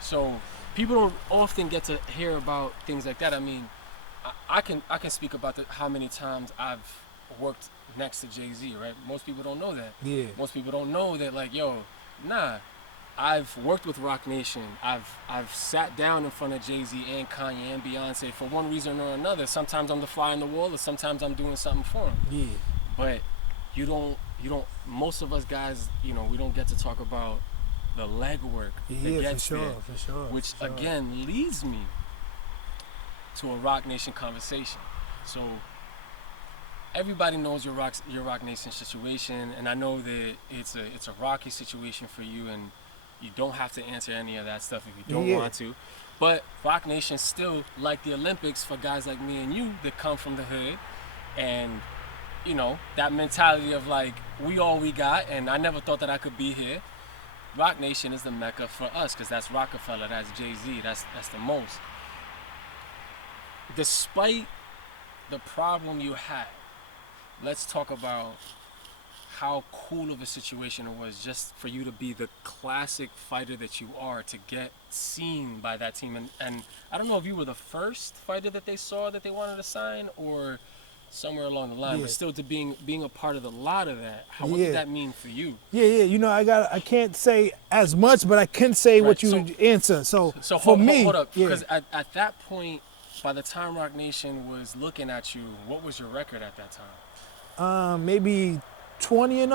So people don't often get to hear about things like that. I mean, I can speak about how many times I've worked next to Jay-Z, right? Most people don't know that. Yeah. Most people don't know that, like, I've worked with Rock Nation. I've sat down in front of Jay-Z and Kanye and Beyonce for one reason or another. Sometimes I'm the fly on the wall, or sometimes I'm doing something for them. Yeah. But you don't. Most of us guys, you know, we don't get to talk about the legwork that gets there, which again leads me to a Rock Nation conversation. So everybody knows your Rock Nation situation, and I know that it's a rocky situation for you, and you don't have to answer any of that stuff if you don't want to. But Rock Nation still, like the Olympics for guys like me and you that come from the hood, and you know, that mentality of like, we all we got, and I never thought that I could be here. Rock Nation is the mecca for us, because that's Rockefeller, that's Jay-Z, that's the most. Despite the problem you had, let's talk about how cool of a situation it was just for you to be the classic fighter that you are, to get seen by that team. And I don't know if you were the first fighter that they saw that they wanted to sign, or somewhere along the line, but still to being a part of the lot of that, what did that mean for you? Yeah, you know, I can't say as much, but I can say what you answer. So for me, hold up, because at that point, by the time Rock Nation was looking at you, what was your record at that time? Maybe 20-0,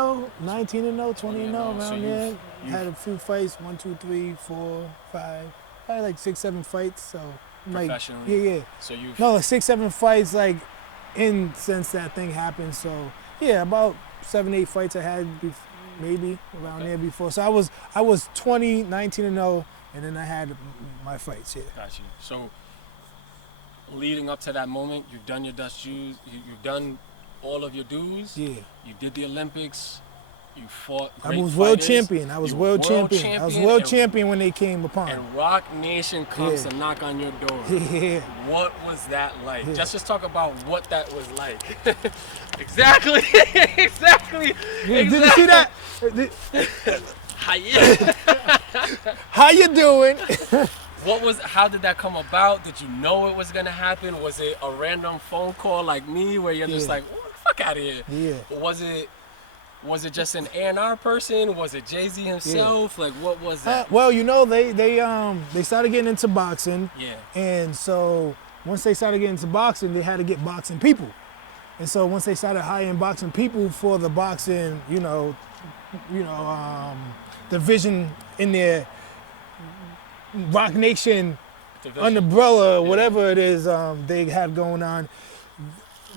19-0, 20-0, around So there. Had a few fights, 1, 2, 3, 4, 5. I had like 6, 7 fights. So like, professionally. yeah. So you like 6, 7 fights, like since that thing happened. So yeah, about 7, 8 fights I had, maybe around there before. So I was 20, 19-0, and then I had my fights. Yeah. Got you. So leading up to that moment, you've done your Dutch dues. You've done all of your dues. Yeah. You did the Olympics. You fought great I was world fighters. champion. I was world champion. I was world champion when they came upon. And Rock Nation comes to knock on your door. Yeah. What was that like? Just talk about what that was like. Exactly. Exactly. Did you see that? How you doing? How did that come about? Did you know it was gonna happen? Was it a random phone call like me where you're just like, what the fuck out of here? Yeah. Was it just an A&R person? Was it Jay-Z himself? Like, what was that? Well, you know, they started getting into boxing. Yeah. And so once they started getting into boxing, they had to get boxing people. And so once they started hiring boxing people for the boxing, division in their Rock Nation umbrella, whatever it is they have going on,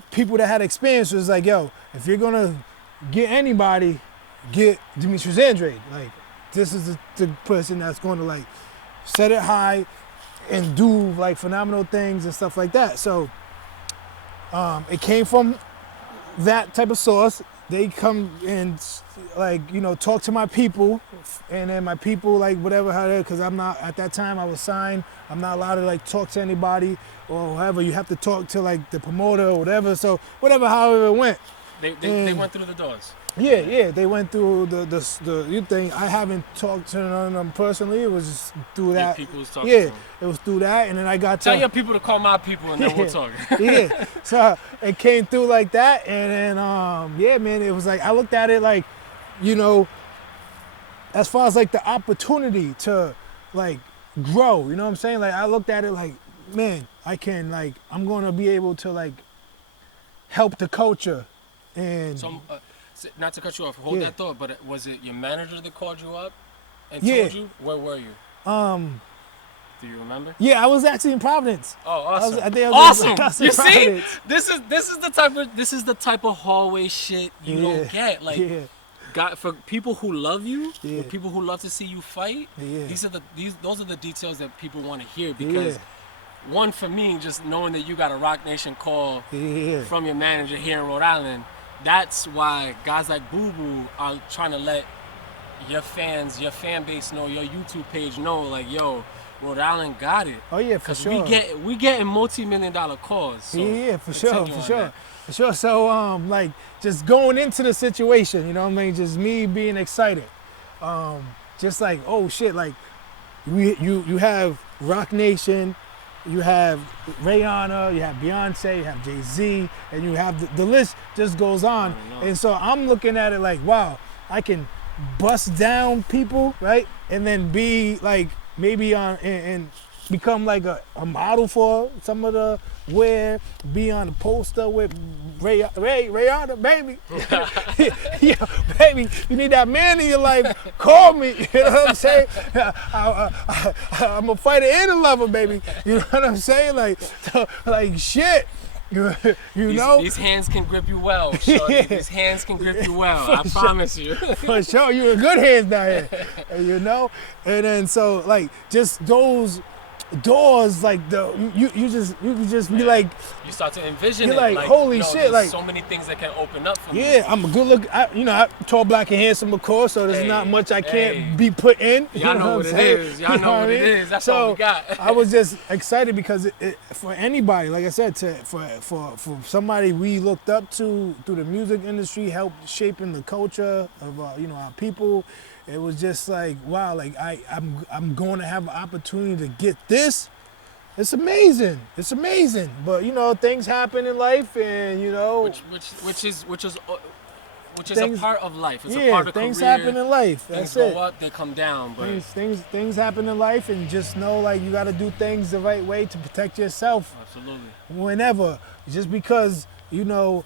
people that had experience was like, yo, if you're gonna get anybody, get Demetrius Andrade. Like, this is the person that's going to like set it high and do like phenomenal things and stuff like that. So it came from that type of source. They come and like, talk to my people, and then my people like whatever, because I'm not, at that time I was signed, I'm not allowed to like talk to anybody or whatever. You have to talk to like the promoter or whatever. So however it went. They went through the doors. Yeah, they went through the thing. I haven't talked to none of them personally. It was just through that. People was talking to them. It was through that, and then I got Tell your people to call my people, and then we'll talk. Yeah, so it came through like that, and then man, it was like I looked at it like, as far as like the opportunity to like grow. You know what I'm saying? Like I looked at it like, man, I'm gonna be able to like help the culture. And so, not to cut you off, hold that thought, but was it your manager that called you up and told you? Where were you? Do you remember? Yeah, I was actually in Providence. Oh, awesome! I was awesome! You see, this is the type of hallway shit you don't get. Like, for people who love you, for people who love to see you fight, those are the details that people want to hear, because. One, for me, just knowing that you got a Rock Nation call from your manager here in Rhode Island, that's why guys like Boo Boo are trying to let your fans, your fan base know, your YouTube page know, like, yo, Rhode Island got it. Oh yeah, for sure. We getting multi-million-dollar calls. So for sure. So like just going into the situation, just me being excited, just like, oh shit, like you have Rock Nation. You have Rihanna, you have Beyonce, you have Jay-Z, and you have the list just goes on. And so I'm looking at it like, wow, I can bust down people, right? And then be like maybe on and become like a model for some of the be on the poster with Rihanna, baby. Yeah, baby, you need that man in your life, call me, you know what I'm saying? I'm a fighter and a lover, baby. You know what I'm saying? Like shit. These hands can grip you well, shorty. These hands can grip you well. I promise you. For sure, you're in good hands down here. And then so like just those doors, like you just be like, You start to envision you're it. like, holy shit, there's like, so many things that can open up for me. yeah, I'm a good look. I'm tall, black, and handsome, of course. So there's not much I can't be put in. Y'all know what it is. Y'all know what it is. That's all we got. I was just excited because for anybody, like I said, for somebody we looked up to through the music industry, helped shaping the culture of our people. It was just like, wow, like I'm going to have an opportunity to get this. It's amazing. It's amazing. But things happen in life, and which is a part of life. It's a part of things career. happen in life. That's things it. go up, they come down. But Things happen in life, and just know, like, you got to do things the right way to protect yourself. Absolutely. Whenever, just because a $1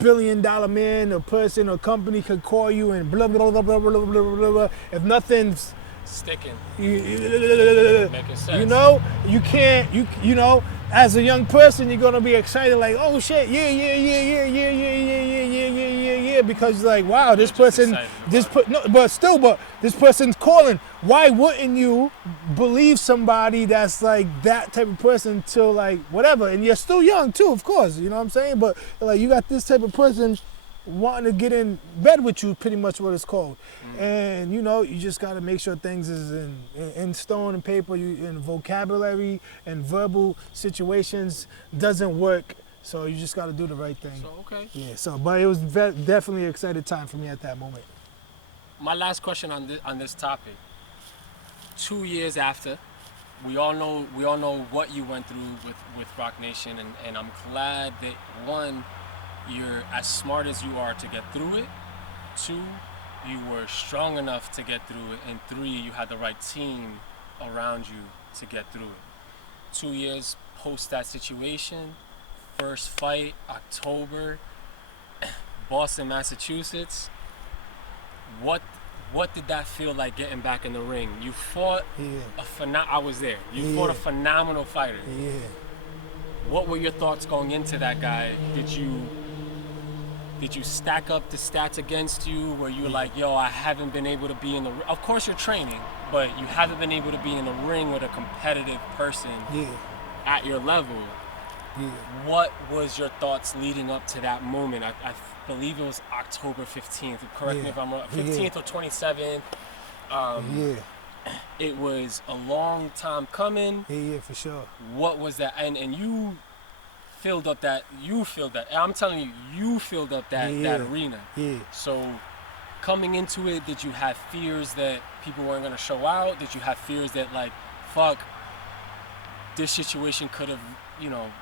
billion man, a person, or company could call you and blah blah blah blah blah blah blah blah. If nothing's sticking, making sense. You can't. As a young person, you're gonna be excited, like, oh shit, yeah, because like, wow, this person, but this person's calling. Why wouldn't you believe somebody that's like that type of person till like whatever? And you're still young too, of course. You know what I'm saying? But like, you got this type of person wanting to get in bed with you, pretty much what it's called. And you just got to make sure things is in stone and paper, in vocabulary and verbal situations doesn't work, so you just got to do the right thing. So, okay. Yeah, but it was definitely an excited time for me at that moment. My last question on this topic. 2 years after, we all know what you went through with Rock Nation, and I'm glad that, one, you're as smart as you are to get through it. 2, you were strong enough to get through it. And 3, you had the right team around you to get through it. 2 years post that situation, first fight, October, Boston, Massachusetts. What did that feel like, getting back in the ring? You fought I was there. You fought a phenomenal fighter. Yeah. What were your thoughts going into that guy? Did you stack up the stats against you where you were like, yo, I haven't been able to be in the ring? Of course you're training, but you haven't been able to be in the ring with a competitive person at your level. Yeah. What was your thoughts leading up to that moment? I believe it was October 15th. Correct me if I'm wrong. 15th or 27th. It was a long time coming. Yeah, for sure. What was that? And you filled up that. I'm telling you filled up that arena. Yeah. So coming into it, did you have fears that people weren't going to show out? Did you have fears that, like, fuck, this situation could have,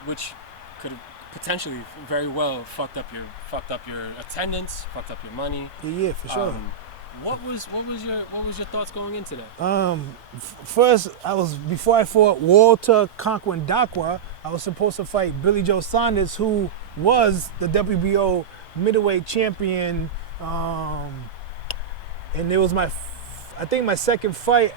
which could have potentially very well fucked up your attendance, fucked up your money? Yeah, for sure. What was your thoughts going into that? First, before I fought Walter Conquandaqua, I was supposed to fight Billy Joe Saunders, who was the WBO middleweight champion, and it was my second fight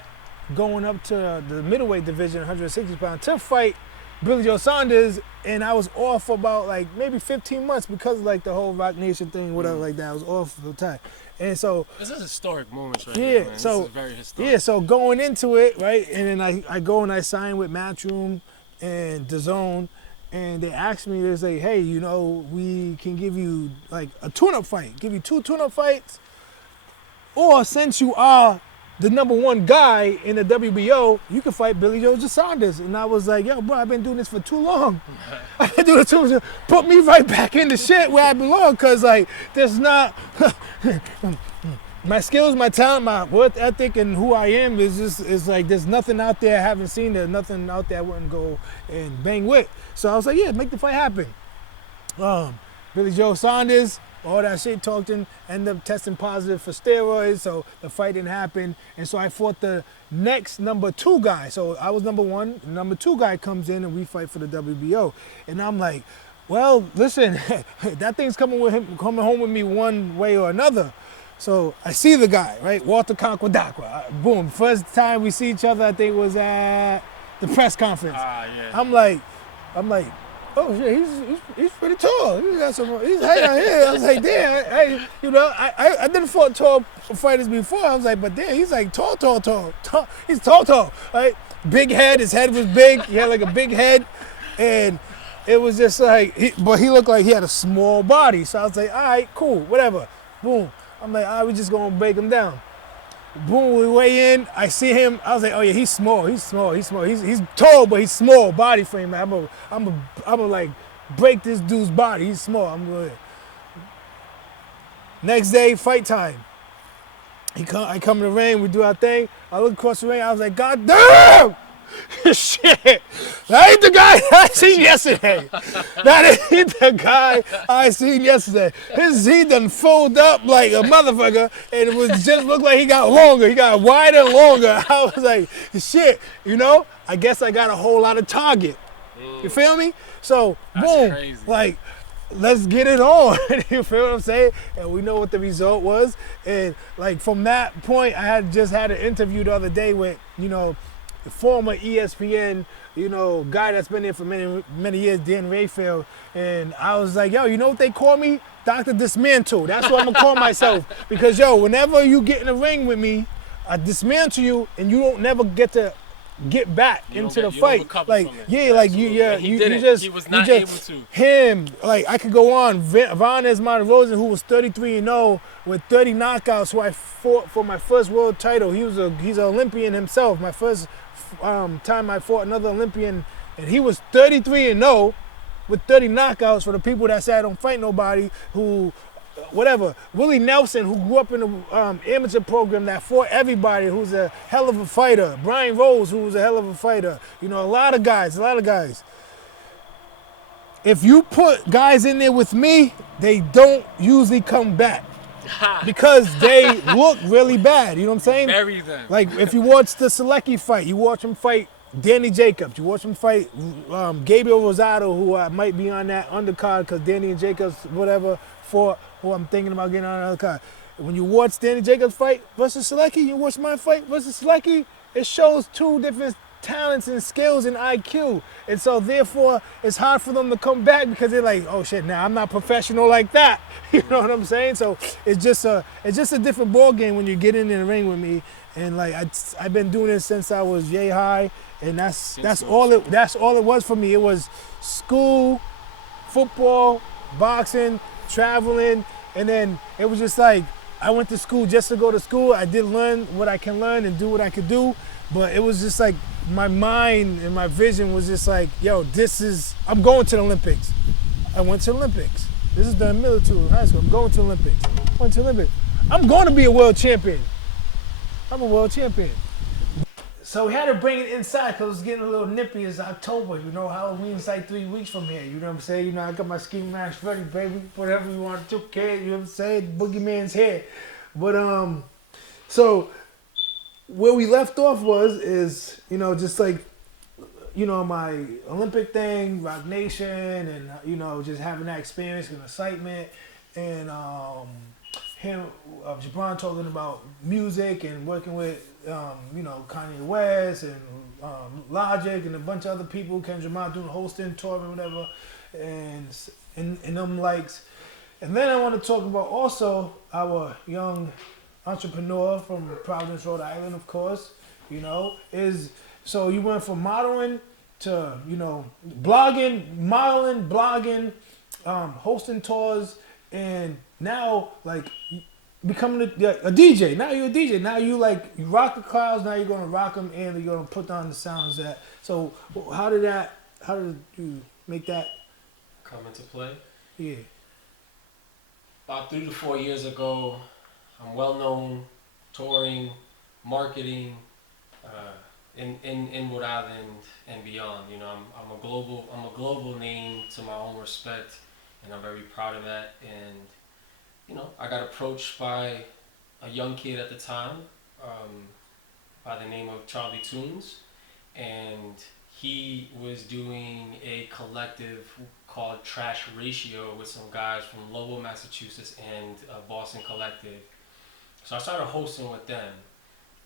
going up to the middleweight division, 160 pounds, to fight Billy Joe Saunders, and I was off for about like maybe 15 months because of like the whole Rock Nation thing, whatever like that. I was off for the time. And so this is historic moments right here, man. So this is very historic. Yeah, so going into it, right, and then I go and I sign with Matchroom and DAZN, and they asked me, they say, hey, we can give you like a tune-up fight, give you 2 tune-up fights, or since you are the #1 guy in the WBO, you can fight Billy Joe Saunders. And I was like, yo, bro, I've been doing this for too long. I've been doing it too long. Put me right back in the shit where I belong, because, like, there's not... my skills, my talent, my work ethic, and who I am is like, there's nothing out there I haven't seen. There's nothing out there I wouldn't go and bang with. So I was like, yeah, make the fight happen. Billy Joe Saunders, all that shit talked and ended up testing positive for steroids, so the fight didn't happen. And so I fought the next #2 guy. So I was #1, the #2 guy comes in and we fight for the WBO. And I'm like, well, listen, that thing's coming home with me one way or another. So I see the guy, right? Walter Conquandaqua. Boom. First time we see each other, I think, was at the press conference. Yeah. I'm like, oh shit, he's pretty tall. He's got some. He's height out here. I was like, damn, I didn't fought tall fighters before. I was like, but damn, he's like tall. He's tall, right? Big head. His head was big. He had like a big head, and it was just like, but he looked like he had a small body. So I was like, all right, cool, whatever. Boom. I'm like, all right, we just gonna break him down. Boom, we weigh in. I see him. I was like, oh yeah, he's small. He's tall, but he's small body frame. Man. I'm a like break this dude's body. He's small. I'm good. Next day, fight time. I come in the ring. We do our thing. I look across the ring. I was like, God damn! Shit! That ain't the guy I seen yesterday. That ain't the guy I seen yesterday. His Z done fold up like a motherfucker, and it was just looked like he got longer. He got wider and longer. I was like, shit, I guess I got a whole lot of target. You feel me? So, That's boom, crazy. like, let's get it on. You feel what I'm saying? And we know what the result was. And like from that point, I had just had an interview the other day with, the former ESPN, guy that's been there for many, many years, Dan Rayfield. And I was like, yo, you know what they call me? Dr. Dismantle. That's what I'm going to call myself. Because, whenever you get in the ring with me, I dismantle you and you don't never get to get back into the fight. Like, yeah, like he was not able to. Him, like, I could go on. Vanez Monterosa, who was 33-0 with 30 knockouts, who I fought for my first world title. He's an Olympian himself. My first time I fought another Olympian, and he was 33-0 with 30 knockouts. For the people that say I don't fight nobody, who whatever. Willie Nelson, who grew up in the amateur program that fought everybody, who's a hell of a fighter. Brian Rose, who was a hell of a fighter. A lot of guys. If you put guys in there with me, they don't usually come back because they look really bad. You know what I'm saying? Bury them. Like, if you watch the Selecki fight, you watch him fight Danny Jacobs. You watch him fight Gabriel Rosado, who might be on that undercard because Danny and Jacobs, whatever, fought, who I'm thinking about getting on the undercard. When you watch Danny Jacobs fight versus Selecki, you watch my fight versus Selecki, it shows two different talents and skills and IQ. And so, therefore, it's hard for them to come back because they're like, oh, shit, now I'm not professional like that. You know what I'm saying? So, it's just a different ball game when you get in the ring with me. And, like, I've been doing this since I was yay high. And that's all it was for me. It was school, football, boxing, traveling, and then it was just like I went to school just to go to school. I did learn what I can learn and do what I could do, but it was just like my mind and my vision was just like, yo, I'm going to the Olympics. I went to the Olympics. This is the military high school. I'm going to the Olympics. I'm going to be a world champion. I'm a world champion. So we had to bring it inside because it was getting a little nippy. It's October, Halloween's like 3 weeks from here. You know what I'm saying? I got my ski mask ready, baby. Whatever you want to care, you know what I'm saying? Boogeyman's here. But so where we left off is just like my Olympic thing, Rock Nation, and just having that experience and excitement, and Gibran talking about music and working with Kanye West and Logic and a bunch of other people, Kendrick Lamar doing hosting, touring, whatever, and them likes. And then I want to talk about also our young entrepreneur from Providence, Rhode Island, of course. So you went from modeling to blogging, modeling, blogging, hosting tours, and now like becoming a DJ. Now you're a DJ. Now you rock the crowds. Now you're gonna rock them and you're gonna put on the sounds So how did you make that come into play? Yeah. About 3 to 4 years ago, I'm well known, touring, marketing, in Rhode Island and beyond. I'm a global name to my own respect, and I'm very proud of that. And I got approached by a young kid at the time by the name of Charlie Tunes, and he was doing a collective called Trash Ratio with some guys from Lowell, Massachusetts, and Boston Collective. So I started hosting with them,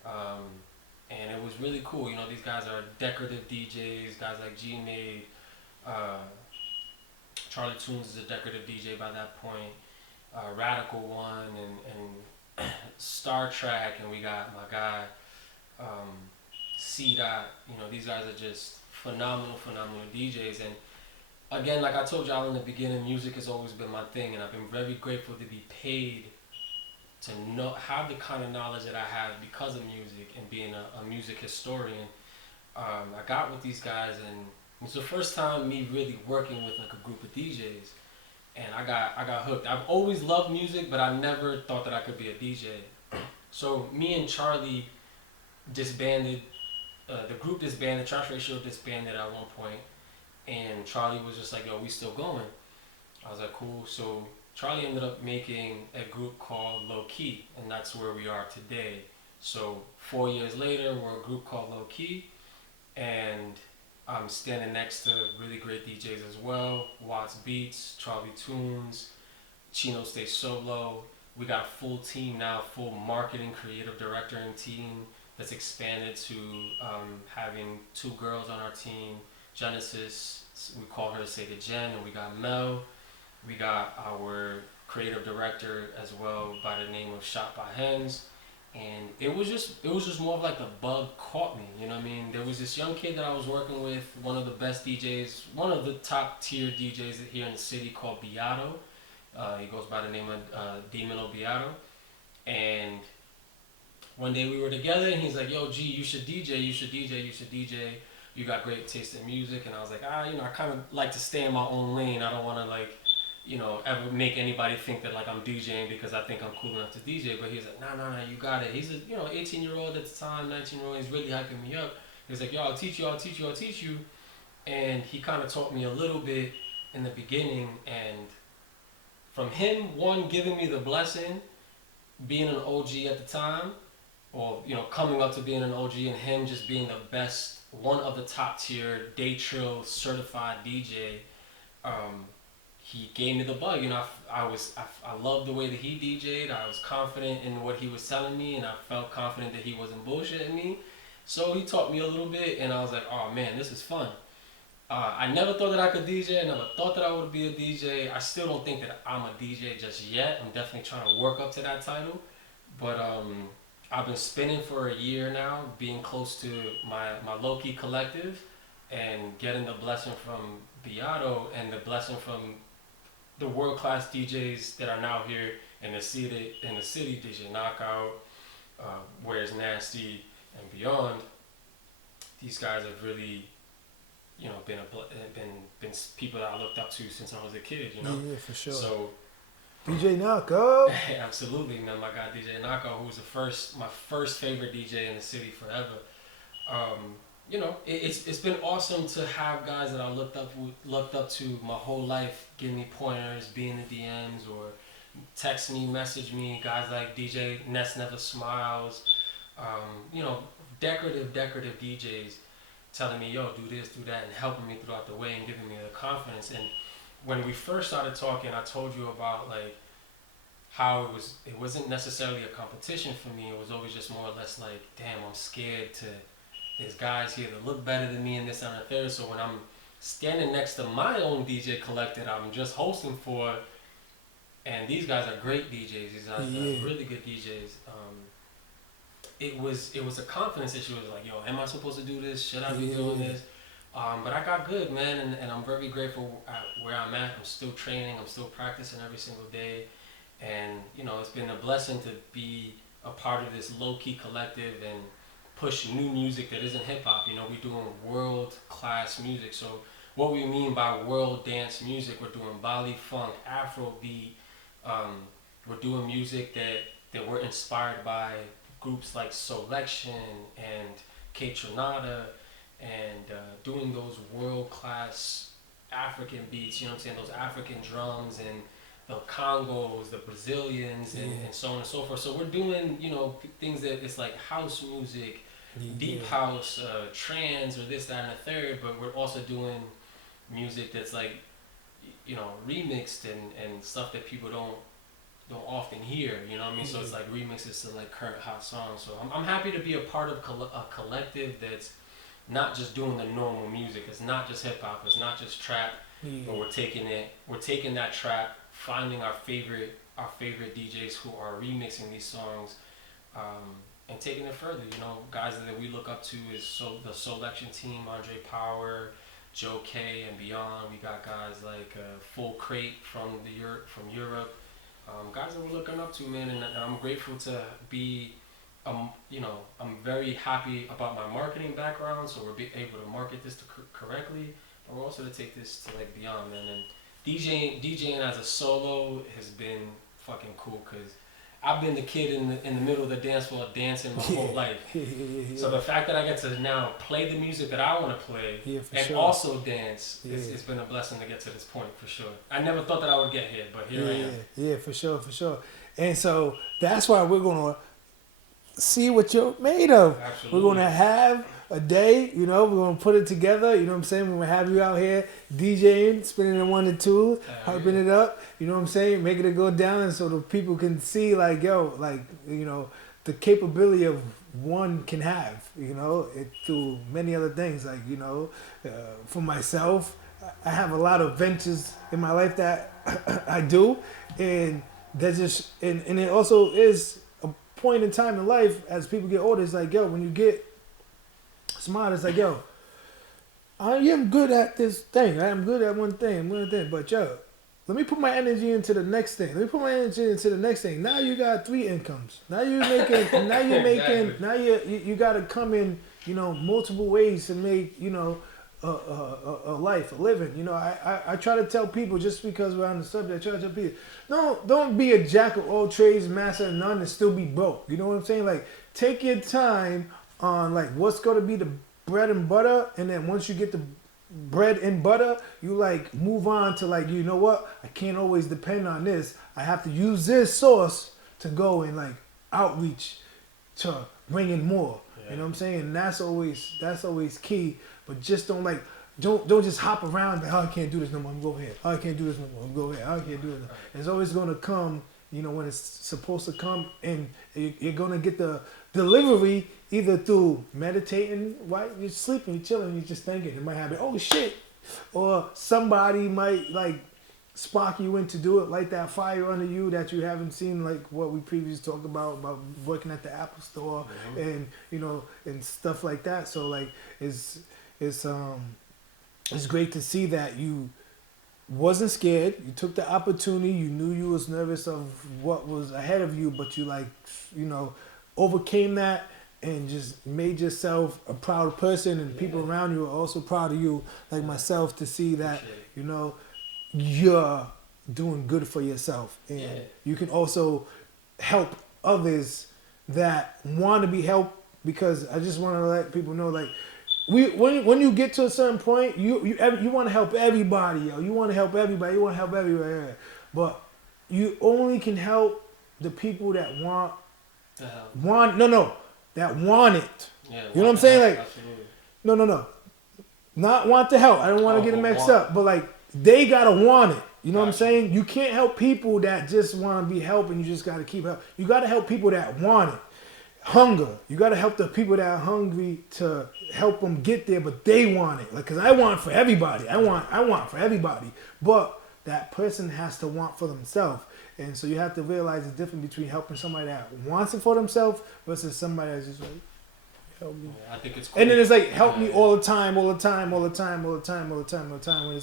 and it was really cool. These guys are decorative DJs, guys like G-Made, Charlie Tunes is a decorative DJ by that point. Radical One and Star Trek, and we got my guy C Dot. You know, these guys are just phenomenal DJs. And again, like I told y'all in the beginning, music has always been my thing, and I've been very grateful to be paid to know have the kind of knowledge that I have because of music and being a music historian. I got with these guys, and it was the first time me really working with like a group of DJs, and I got hooked. I've always loved music, but I never thought that I could be a DJ. So me and Charlie disbanded. The group disbanded. Trash Ratio disbanded at one point, and Charlie was just like, "Yo, we still going." I was like, "Cool." So Charlie ended up making a group called Low Key, and that's where we are today. So 4 years later, we're a group called Low Key, and I'm standing next to really great DJs as well. Watts Beats, Charlie Tunes, Chino Stay Solo. We got a full team now, full marketing, creative director and team that's expanded to having 2 girls on our team. Genesis, we call her Sega Jen, and we got Mel. We got our creative director as well by the name of Shot by Hens. And it was just more of like the bug caught me, you know what I mean? There was this young kid that I was working with, one of the best DJs, one of the top tier DJs here in the city called Beato. He goes by the name of Demon Beato. And one day we were together and he's like, "Yo, G, you should DJ. You got great taste in music." And I was like, you know, I kind of like to stay in my own lane. I don't want to like, you know, ever make anybody think that like I'm DJing because I think I'm cool enough to DJ. But he's like, nah, you got it. He's a, you know, 18-year-old at the time, 19-year-old. He's really hyping me up. He's like, "Yo, I'll teach you. And he kind of taught me a little bit in the beginning. And from him, one, giving me the blessing, being an OG at the time, or, you know, coming up to being an OG, and him just being the best, one of the top tier day trill certified DJ, he gave me the bug. You know, I loved the way that he DJ'd. I was confident in what he was telling me, and I felt confident that he wasn't bullshitting me. So he taught me a little bit, and I was like, "Oh man, this is fun." I never thought that I could DJ. I never thought that I would be a DJ. I still don't think that I'm a DJ just yet. I'm definitely trying to work up to that title. But I've been spinning for a year now, being close to my low-key collective, and getting the blessing from Beato and the blessing from the world-class DJs that are now here in the city, DJ Knockout, Where's Nasty, and beyond. These guys have really, you know, been people that I looked up to since I was a kid, you know? Yeah, for sure. So DJ Knockout. absolutely, man. My guy DJ Knockout, who was my first favorite DJ in the city forever. You know, it's been awesome to have guys that I looked up to my whole life, giving me pointers, be in the DMs, or text me, message me. Guys like DJ Ness Never Smiles, you know, decorative DJs telling me, "Yo, do this, do that," and helping me throughout the way and giving me the confidence. And when we first started talking, I told you about like how it wasn't necessarily a competition for me. It was always just more or less like, damn, I'm scared to. There's guys here that look better than me and this and the third. So when I'm standing next to my own DJ collective I'm just hosting for, and these guys are great DJs. These guys are really good DJs. It was a confidence issue. It was like, yo, am I supposed to do this? Should I be doing this? But I got good, man, and I'm very grateful at where I'm at. I'm still training. I'm still practicing every single day. And, you know, it's been a blessing to be a part of this low-key collective and push new music that isn't hip-hop. You know, we're doing world-class music. So what we mean by world dance music, we're doing Bali funk, Afrobeat. We're doing music that we're inspired by groups like Selection and K-Tronada, and doing those world-class African beats, you know what I'm saying, those African drums and the Congos, the Brazilians, and so on and so forth. So we're doing, you know, things that it's like house music, deep house, trance, or this, that, and the third, but we're also doing music that's like, you know, remixed and stuff that people don't often hear, you know what I mean? So it's like remixes to like current hot songs. So I'm happy to be a part of a collective that's not just doing the normal music. It's not just hip hop. It's not just trap. but we're taking that track, finding our favorite DJs who are remixing these songs, and taking it further. You know, guys that we look up to is the Selection Team, Andre Power, Joe K, and beyond. We got guys like Full Crate from Europe, guys that we're looking up to, man. And I'm grateful to be, you know, I'm very happy about my marketing background, so we're able to market this correctly, but we're also to take this to like beyond, man. And DJing as a solo has been fucking cool, because I've been the kid in the middle of the dance floor dancing my whole life. So the fact that I get to now play the music that I want to play and also dance, it's been a blessing to get to this point, for sure. I never thought that I would get here, but here I am. Yeah, for sure. And so that's why we're going to see what you're made of. Absolutely. We're going to have a day, you know, we're going to put it together, you know what I'm saying? We're going to have you out here DJing, spinning in 1 and 2, hyping it up, you know what I'm saying? Making it go down, and so the people can see, like, yo, like, you know, the capability of one can have, you know, through many other things. Like, you know, for myself, I have a lot of ventures in my life that I do, and that just, and it also is a point in time in life as people get older. It's like, yo, when you get smart, it's like, yo, I am good at this thing. I am good at one thing, but yo, let me put my energy into the next thing. Now you got 3 incomes. Now you're making, now you got to come in, you know, multiple ways to make, you know, a life, a living. You know, I try to tell people, just because we're on the subject, I try to tell people, don't be a jack of all trades, master of none, and still be broke. You know what I'm saying? Like, take your time on like what's going to be the bread and butter, and then once you get the bread and butter, you like move on to like, you know what, I can't always depend on this. I have to use this source to go and like outreach to bring in more. You know what I'm saying? And that's always key. But just don't just hop around like, oh, I can't do this no more, I'm going over here. Oh, I can't do this no more, I'm going over here. Oh, I can't do it no more. It's always going to come, you know, when it's supposed to come, and you're going to get the delivery either through meditating while you're sleeping, you're chilling, you're just thinking. It might happen, oh shit. Or somebody might like spark you in to do it, light that fire under you that you haven't seen, like what we previously talked about working at the Apple store, and you know, and stuff like that. So like it's great to see that you wasn't scared. You took the opportunity. You knew you was nervous of what was ahead of you, but you like, you know, overcame that and just made yourself a proud person, and people around you are also proud of you, like myself, to see that, you know, you're doing good for yourself, and you can also help others that want to be helped. Because I just want to let people know, like, when you get to a certain point, you want to help everybody, yo. You want to help everybody. But you only can help the people that want that want it. Yeah, you know what I'm saying? Like, absolutely. no. Not want to help. I don't want to get it mixed up. But like, they gotta want it. You know what I'm saying? You can't help people that just want to be helped, and you just gotta keep help. You gotta help people that want it. Hunger. You gotta help the people that are hungry to help them get there, but they want it. Like, cause I want for everybody. I want for everybody. But that person has to want for themselves. And so you have to realize the difference between helping somebody that wants it for themselves versus somebody that's just like, help me. Yeah, I think it's cool. And then it's like, help me all the time. When it's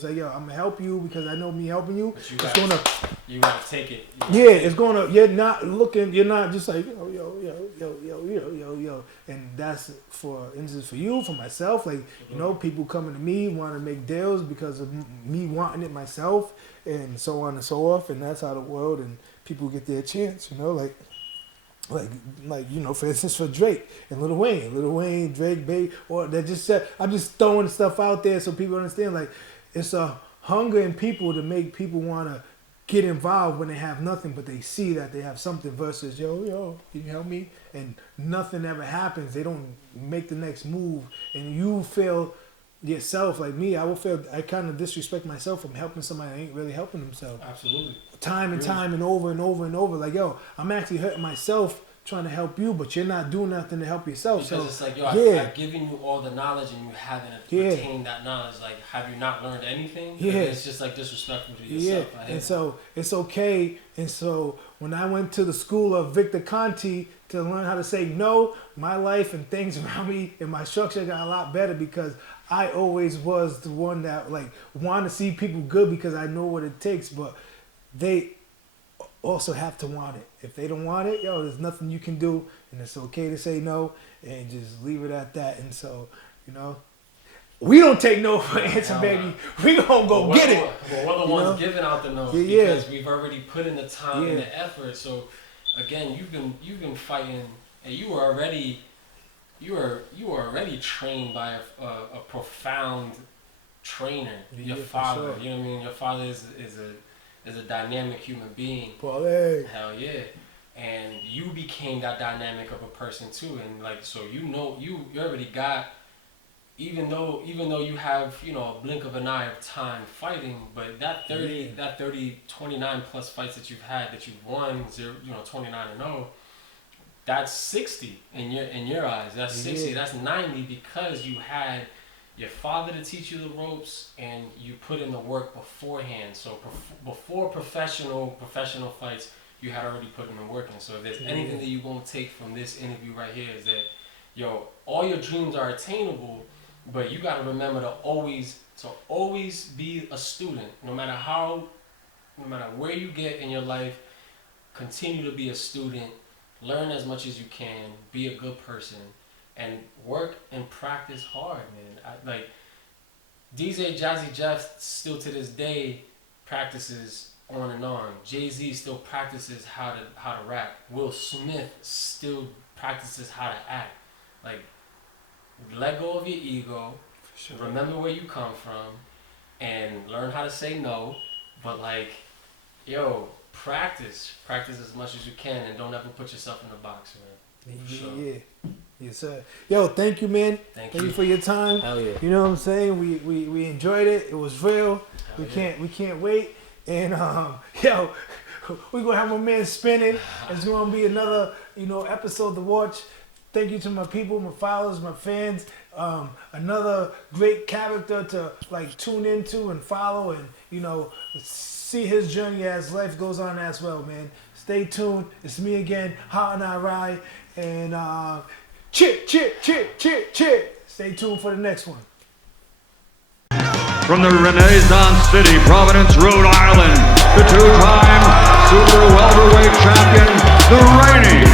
like, yo, I'm gonna help you because I know me helping you. You gotta take it. You're not looking, you're not just like, yo. And that's for instance, for you, for myself, like, you know, people coming to me want to make deals because of me wanting it myself, and so on and so forth. And that's how the world and people get their chance, you know, like, you know, for instance, for Drake and Lil Wayne, Drake, Babe, or they just said, I'm just throwing stuff out there so people understand, like, it's a hunger in people to make people want to get involved when they have nothing, but they see that they have something, versus, yo, can you help me? And nothing ever happens. They don't make the next move, and you feel yourself, like me, I kind of disrespect myself from helping somebody that ain't really helping themselves. Absolutely. Time and time and over and over and over. Like, yo, I'm actually hurting myself trying to help you, but you're not doing nothing to help yourself. Because So it's like, yo, yeah. I've given you all the knowledge and you haven't Yeah. retained that knowledge. Like, have you not learned anything? Yeah. Like, it's just like disrespectful to yourself. I hate And it. so it's okay. And so when I went to the school of Victor Conti to learn how to say no, my life and things around me and my structure got a lot better because I always was the one that like wanted to see people good because I know what it takes, but they also have to want it. If they don't want it, yo, there's nothing you can do, and it's okay to say no and just leave it at that. And so, you know, we don't take no for an answer, Hell baby. no. We gonna go get it. Well, we're the You ones know? giving out the no's Yeah. because we've already put in the time and Yeah. the effort. So again, you've been fighting, and you were already trained by a profound trainer. Yeah, Your for father, sure. you know what I mean. Your father is a dynamic human being. Parlay. Hell yeah. And you became that dynamic of a person too, and like so you already got, even though you have, you know, a blink of an eye of time fighting, but that 29 plus fights that you've had, that you've won 29-0, that's 60 in your eyes. That's 60. Yeah. That's 90 because you had your father to teach you the ropes and you put in the work beforehand. So before professional fights, you had already put in the work in. So if there's anything that you won't take from this interview right here is that, yo, all your dreams are attainable, but you got to remember to always be a student. No matter where you get in your life, continue to be a student. Learn as much as you can. Be a good person, and work and practice hard, man. Like DJ Jazzy Jeff still to this day practices on and on. Jay-Z still practices how to rap. Will Smith still practices how to act. Like, let go of your ego. For sure. Remember where you come from, and learn how to say no. But like, yo, practice as much as you can, and don't ever put yourself in a box, man. For sure. Yeah. Yes, sir. Yo, thank you, man. Thank you you for your time. Hell yeah. You know what I'm saying? We enjoyed it. It was real. Hell yeah. We can't wait. And yo, we're gonna have my man spinning. It's gonna be another, you know, episode to watch. Thank you to my people, my followers, my fans. Another great character to like tune into and follow, and you know, see his journey as life goes on as well, man. Stay tuned. It's me again, Ha and I Ride, and cheer. Stay tuned for the next one. From the Renaissance City, Providence, Rhode Island, the two-time super welterweight champion, the reigning